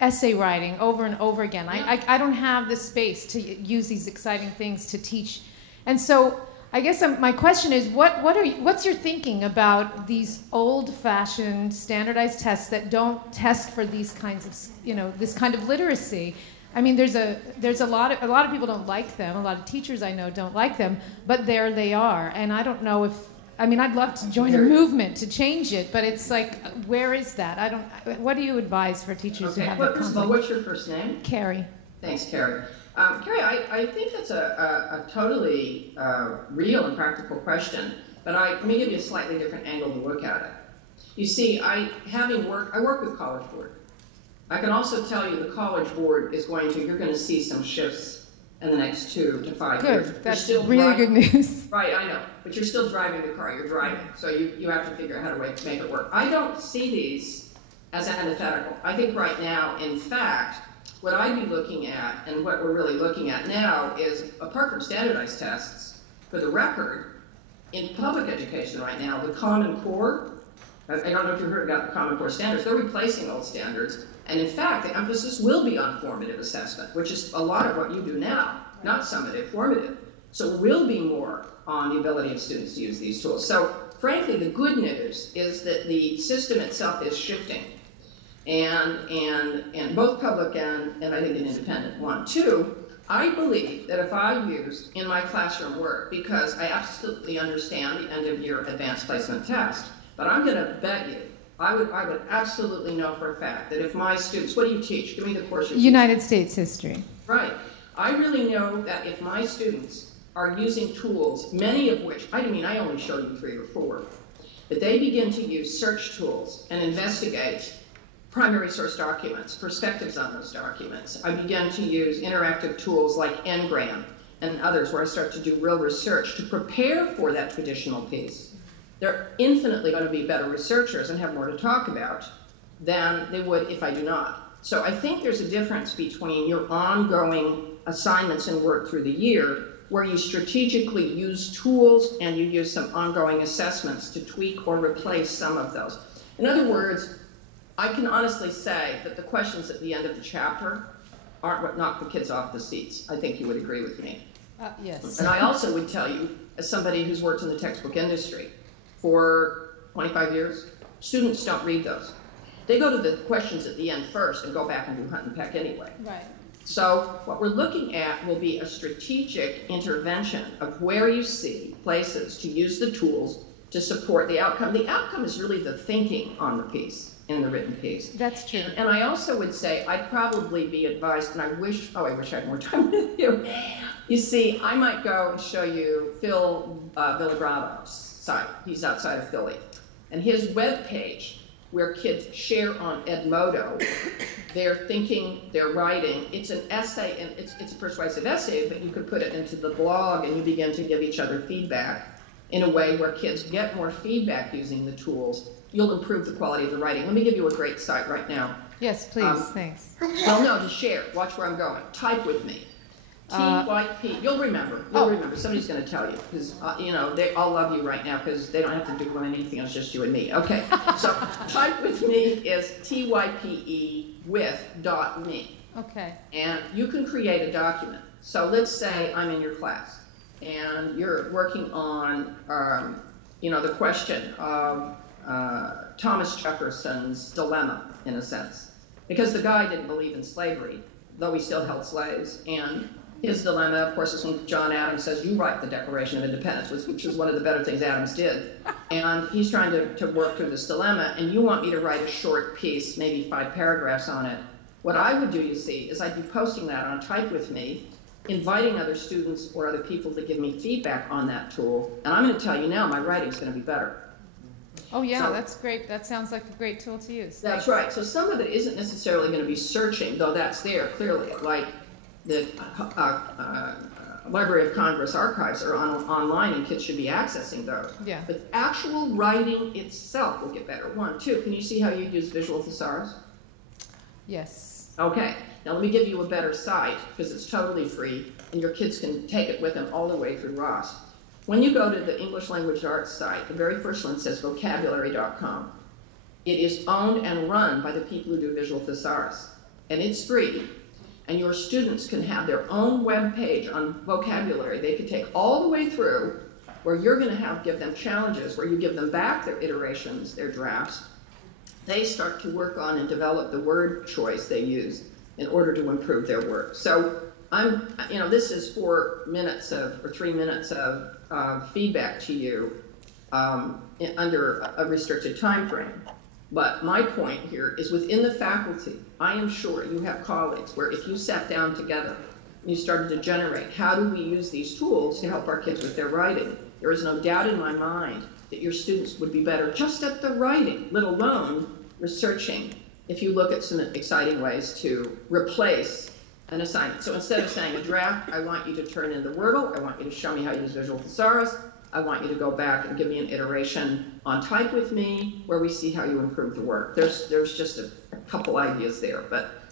essay writing over and over again. Yeah. I don't have the space to use these exciting things to teach. And so I guess my question is, what's your thinking about these old-fashioned standardized tests that don't test for these kinds of, this kind of literacy? I mean, there's a lot of people don't like them. A lot of teachers I know don't like them, but there they are. And I don't know if, I'd love to join a movement to change it, but it's like, where is that? What do you advise for teachers who have that First of all, what's your first name? Carrie. Thanks, Carrie. Carrie, I think that's a totally real and practical question, but let me give you a slightly different angle to look at it. You see, I work with College Board. I can also tell you the College Board you're going to see some shifts in the next 2 to 5 years. Good, that's really good news. Right, I know, but you're still driving the car, you're driving, so you have to figure out how to make it work. I don't see these as antithetical. I think right now, in fact, what I'd be looking at, and what we're really looking at now, is apart from standardized tests, for the record, in public education right now, the Common Core, I don't know if you've heard about the Common Core standards, they're replacing old standards, and in fact, the emphasis will be on formative assessment, which is a lot of what you do now, not summative, formative. So it will be more on the ability of students to use these tools. So frankly, the good news is that the system itself is shifting. And both public and I think an independent one. 2, I believe that if I used in my classroom work, because I absolutely understand the end of year advanced placement test, but I'm going to bet you, I would absolutely know for a fact that if my students, what do you teach? Give me the course you teach. United States history. Right. I really know that if my students are using tools, many of which, I only showed you 3 or 4, but they begin to use search tools and investigate primary source documents, perspectives on those documents. I begin to use interactive tools like Ngram and others where I start to do real research to prepare for that traditional piece. They're infinitely going to be better researchers and have more to talk about than they would if I do not. So I think there's a difference between your ongoing assignments and work through the year, where you strategically use tools and you use some ongoing assessments to tweak or replace some of those. In other words, I can honestly say that the questions at the end of the chapter aren't what knock the kids off the seats. I think you would agree with me. Yes. And I also would tell you, as somebody who's worked in the textbook industry for 25 years, students don't read those. They go to the questions at the end first and go back and do hunt and peck anyway. Right. So what we're looking at will be a strategic intervention of where you see places to use the tools to support the outcome. The outcome is really the thinking on the piece, in the written piece. That's true. And I also would say I'd probably be advised, and I wish I had more time with you. You see, I might go and show you Phil Villagrano's site. He's outside of Philly. And his webpage, where kids share on Edmodo their thinking, their writing. It's an essay, and it's a persuasive essay, but you could put it into the blog and you begin to give each other feedback in a way where kids get more feedback using the tools. You'll improve the quality of the writing. Let me give you a great site right now. Yes, please, thanks. Well, no, to share. Watch where I'm going. Type with me. TYP. You'll remember. Remember. Somebody's going to tell you because they all love you right now because they don't have to do anything. It's just you and me. Okay. So type with me is TYPE with .me. Okay. And you can create a document. So let's say I'm in your class and you're working on the question of Thomas Jefferson's dilemma in a sense, because the guy didn't believe in slavery, though he still held slaves. And his dilemma, of course, is when John Adams says, you write the Declaration of Independence, which is one of the better things Adams did. And he's trying to work through this dilemma, and you want me to write a short piece, maybe 5 paragraphs on it. What I would do, you see, is I'd be posting that on Type With Me, inviting other students or other people to give me feedback on that tool. And I'm going to tell you now, my writing's going to be better. Oh, yeah, So, that's great. That sounds like a great tool to use. That's Thanks. right. So some of it isn't necessarily going to be searching, though that's there clearly, like the Library of Congress archives are online and kids should be accessing those. Yeah. But actual writing itself will get better. 1, 2, can you see how you use visual thesaurus? Yes. Okay. Now let me give you a better site because it's totally free and your kids can take it with them all the way through Ross. When you go to the English Language Arts site, the very first one says vocabulary.com. It is owned and run by the people who do visual thesaurus, and it's free. And your students can have their own web page on vocabulary. They could take all the way through where you're going to give them challenges, where you give them back their iterations, their drafts. They start to work on and develop the word choice they use in order to improve their work. So this is 4 minutes or 3 minutes of feedback to you under a restricted time frame. But my point here is within the faculty, I am sure you have colleagues where if you sat down together and you started to generate, how do we use these tools to help our kids with their writing? There is no doubt in my mind that your students would be better just at the writing, let alone researching, if you look at some exciting ways to replace an assignment. So instead of saying a draft, I want you to turn in the Wordle, I want you to show me how to use Visual Thesaurus, I want you to go back and give me an iteration on type with me where we see how you improve the work. There's just a couple ideas there, but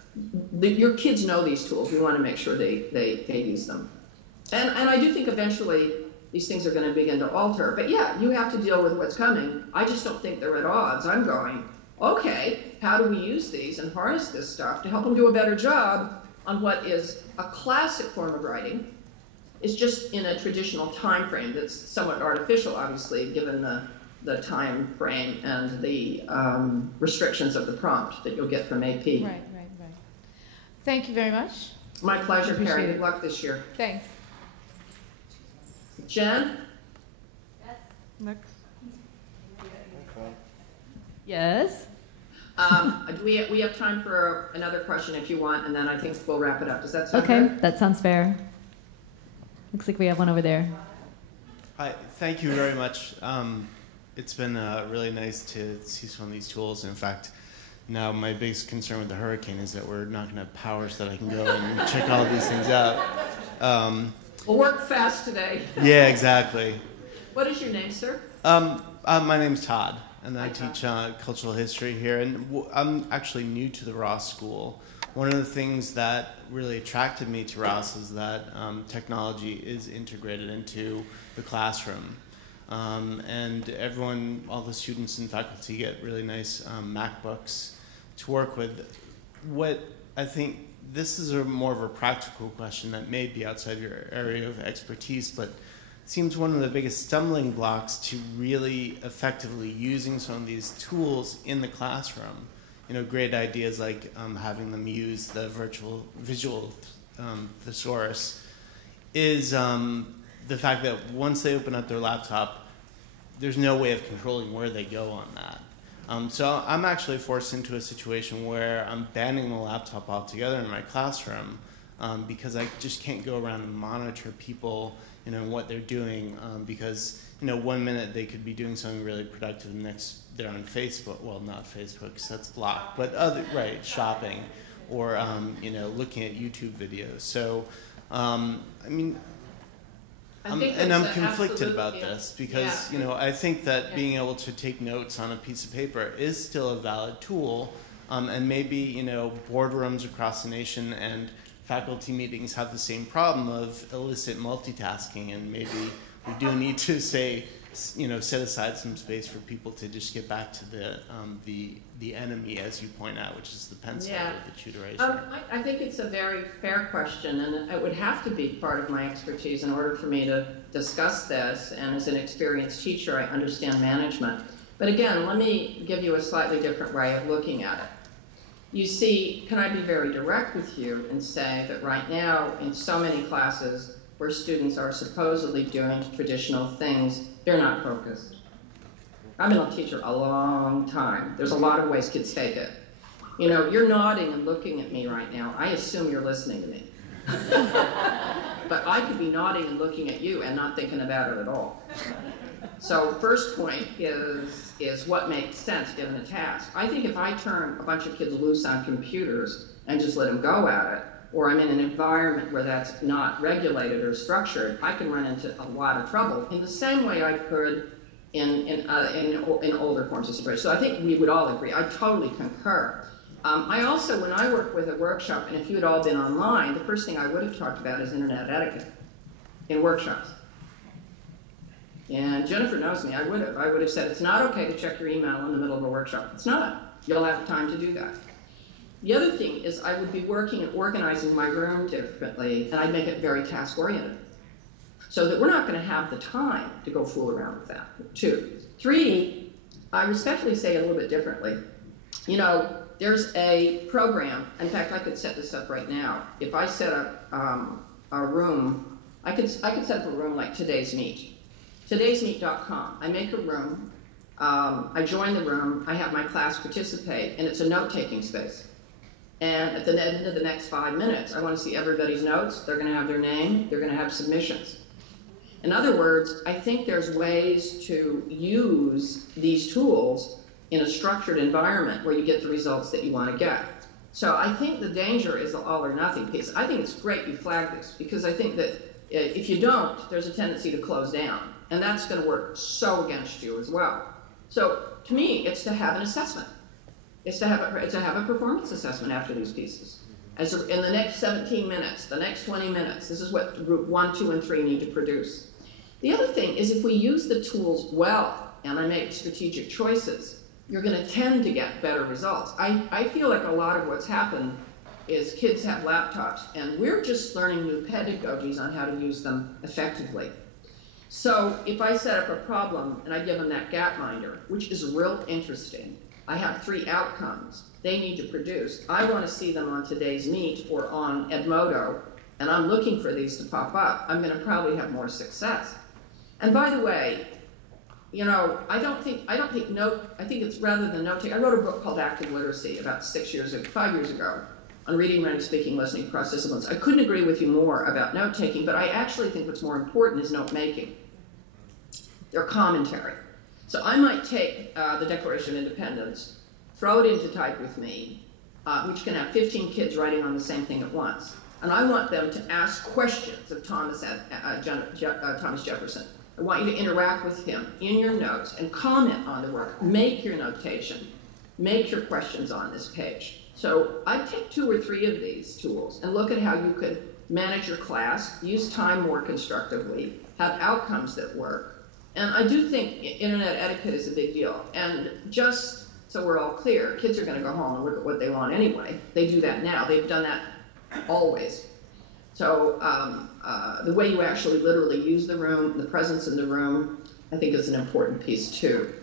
your kids know these tools. We want to make sure they use them. And I do think eventually these things are going to begin to alter. But yeah, you have to deal with what's coming. I just don't think they're at odds. I'm going, okay, how do we use these and harness this stuff to help them do a better job on what is a classic form of writing? It's just in a traditional time frame that's somewhat artificial, obviously, given the time frame and the restrictions of the prompt that you'll get from AP. Right. Thank you very much. My pleasure, Appreciate Perry. it. Good luck this year. Thanks. Jen? Next. Yes. We have time for another question if you want, and then I think we'll wrap it up. Does that sound Okay, good? that sounds fair. Looks like we have one over there. Hi, thank you very much. It's been really nice to see some of these tools. In fact, now my biggest concern with the hurricane is that we're not going to have power so that I can go and check all of these things out. We'll work fast today. Yeah, exactly. What is your name, sir? My name's Todd, and I Hi, Todd. teach cultural history here. And I'm actually new to the Ross School. One of the things that really attracted me to Ross is that technology is integrated into the classroom. And everyone, all the students and faculty get really nice MacBooks to work with. What I think, this is more of a practical question that may be outside your area of expertise, but it seems one of the biggest stumbling blocks to really effectively using some of these tools in the classroom. Great ideas like having them use the visual thesaurus is the fact that once they open up their laptop, there's no way of controlling where they go on that. So I'm actually forced into a situation where I'm banning the laptop altogether in my classroom because I just can't go around and monitor people, what they're doing because, 1 minute they could be doing something really productive, and next they're on Facebook. Well, not Facebook because that's blocked, but shopping or, looking at YouTube videos. So, I'm conflicted about this because, I think that being able to take notes on a piece of paper is still a valid tool, and maybe, boardrooms across the nation and faculty meetings have the same problem of illicit multitasking, and maybe we do need to set aside some space for people to just get back to the enemy, as you point out, which is the pencil or the tutoration. I think it's a very fair question, and it would have to be part of my expertise in order for me to discuss this, and as an experienced teacher, I understand management. But again, let me give you a slightly different way of looking at it. You see, can I be very direct with you and say that right now, in so many classes where students are supposedly doing traditional things, they're not focused. I've been a teacher a long time. There's a lot of ways kids take it. You're nodding and looking at me right now. I assume you're listening to me. But I could be nodding and looking at you and not thinking about it at all. So first point is what makes sense given a task. I think if I turn a bunch of kids loose on computers and just let them go at it, or I'm in an environment where that's not regulated or structured, I can run into a lot of trouble in the same way I could in older forms of supervision. So I think we would all agree. I totally concur. I also, when I work with a workshop, and if you had all been online, the first thing I would have talked about is internet etiquette in workshops. And Jennifer knows me. I would have said it's not okay to check your email in the middle of a workshop. It's not. You'll have time to do that. The other thing is I would be working and organizing my room differently, and I'd make it very task-oriented. so that we're not going to have the time to go fool around with that. 2. 3, I respectfully say it a little bit differently. You know, there's a program, in fact, I could set this up right now. If I set up a room, I could set up a room like Today's Meet. Todaysmeet.com. I make a room, I join the room, I have my class participate, and it's a note-taking space. And at the end of the next 5 minutes, I want to see everybody's notes. They're going to have their name. They're going to have submissions. In other words, I think there's ways to use these tools in a structured environment where you get the results that you want to get. So I think the danger is the all or nothing piece. I think it's great you flag this, because I think that if you don't, there's a tendency to close down. And that's going to work so against you as well. So to me, it's to have an assessment. It's to have a performance assessment after these pieces. In the next 17 minutes, the next 20 minutes, this is what group 1, 2, and 3 need to produce. The other thing is, if we use the tools well and I make strategic choices, you're going to tend to get better results. I feel like a lot of what's happened is kids have laptops, and we're just learning new pedagogies on how to use them effectively. So if I set up a problem and I give them that Gapminder, which is real interesting, I have 3 outcomes they need to produce. I want to see them on Today's Meet or on Edmodo, and I'm looking for these to pop up. I'm going to probably have more success. And by the way, you know, I think it's rather than note-taking. I wrote a book called Active Literacy about 5 years ago, on reading, writing, speaking, listening across disciplines. I couldn't agree with you more about note-taking, but I actually think what's more important is note-making. They're commentary. So I might take the Declaration of Independence, throw it into Type with Me, which can have 15 kids writing on the same thing at once. And I want them to ask questions of Thomas Jefferson. I want you to interact with him in your notes and comment on the work. Make your notation. Make your questions on this page. So I take 2 or 3 of these tools and look at how you could manage your class, use time more constructively, have outcomes that work. And I do think internet etiquette is a big deal. And just so we're all clear, kids are going to go home and look at what they want anyway. They do that now. They've done that always. So the way you actually literally use the room, the presence in the room, I think is an important piece too.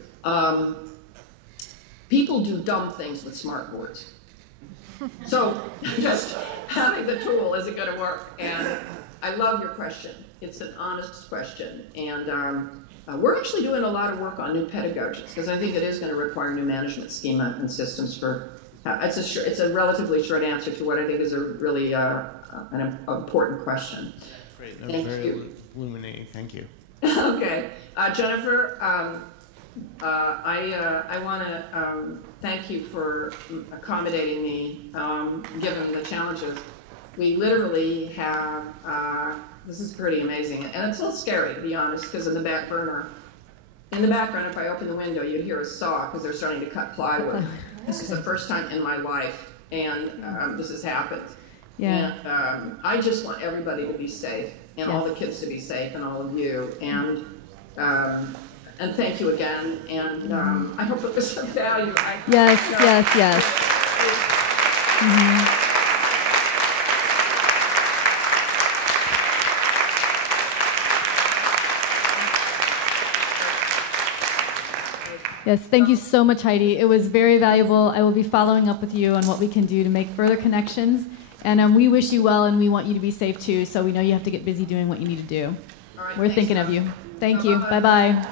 People do dumb things with smart boards. So just having the tool isn't going to work. And I love your question. It's an honest question. And we're actually doing a lot of work on new pedagogies, because I think it is going to require new management schema and systems for. It's a relatively short answer to what I think is a really an important question. Great. That was very illuminating. Thank you. Okay. Jennifer, I want to thank you for accommodating me, given the challenges. We literally have, this is pretty amazing, and it's a little scary, to be honest, because in the background, if I open the window, you'd hear a saw, because they're starting to cut plywood. This is the first time in my life, and this has happened. Yeah. And I just want everybody to be safe, and all the kids to be safe, and all of you. And thank you again. And I hope it was of value. Yes. Mm-hmm. Yes, thank you so much, Heidi. It was very valuable. I will be following up with you on what we can do to make further connections. And we wish you well, and we want you to be safe too, so we know you have to get busy doing what you need to do. All right, we're thinking of you. Thank you. Bye-bye.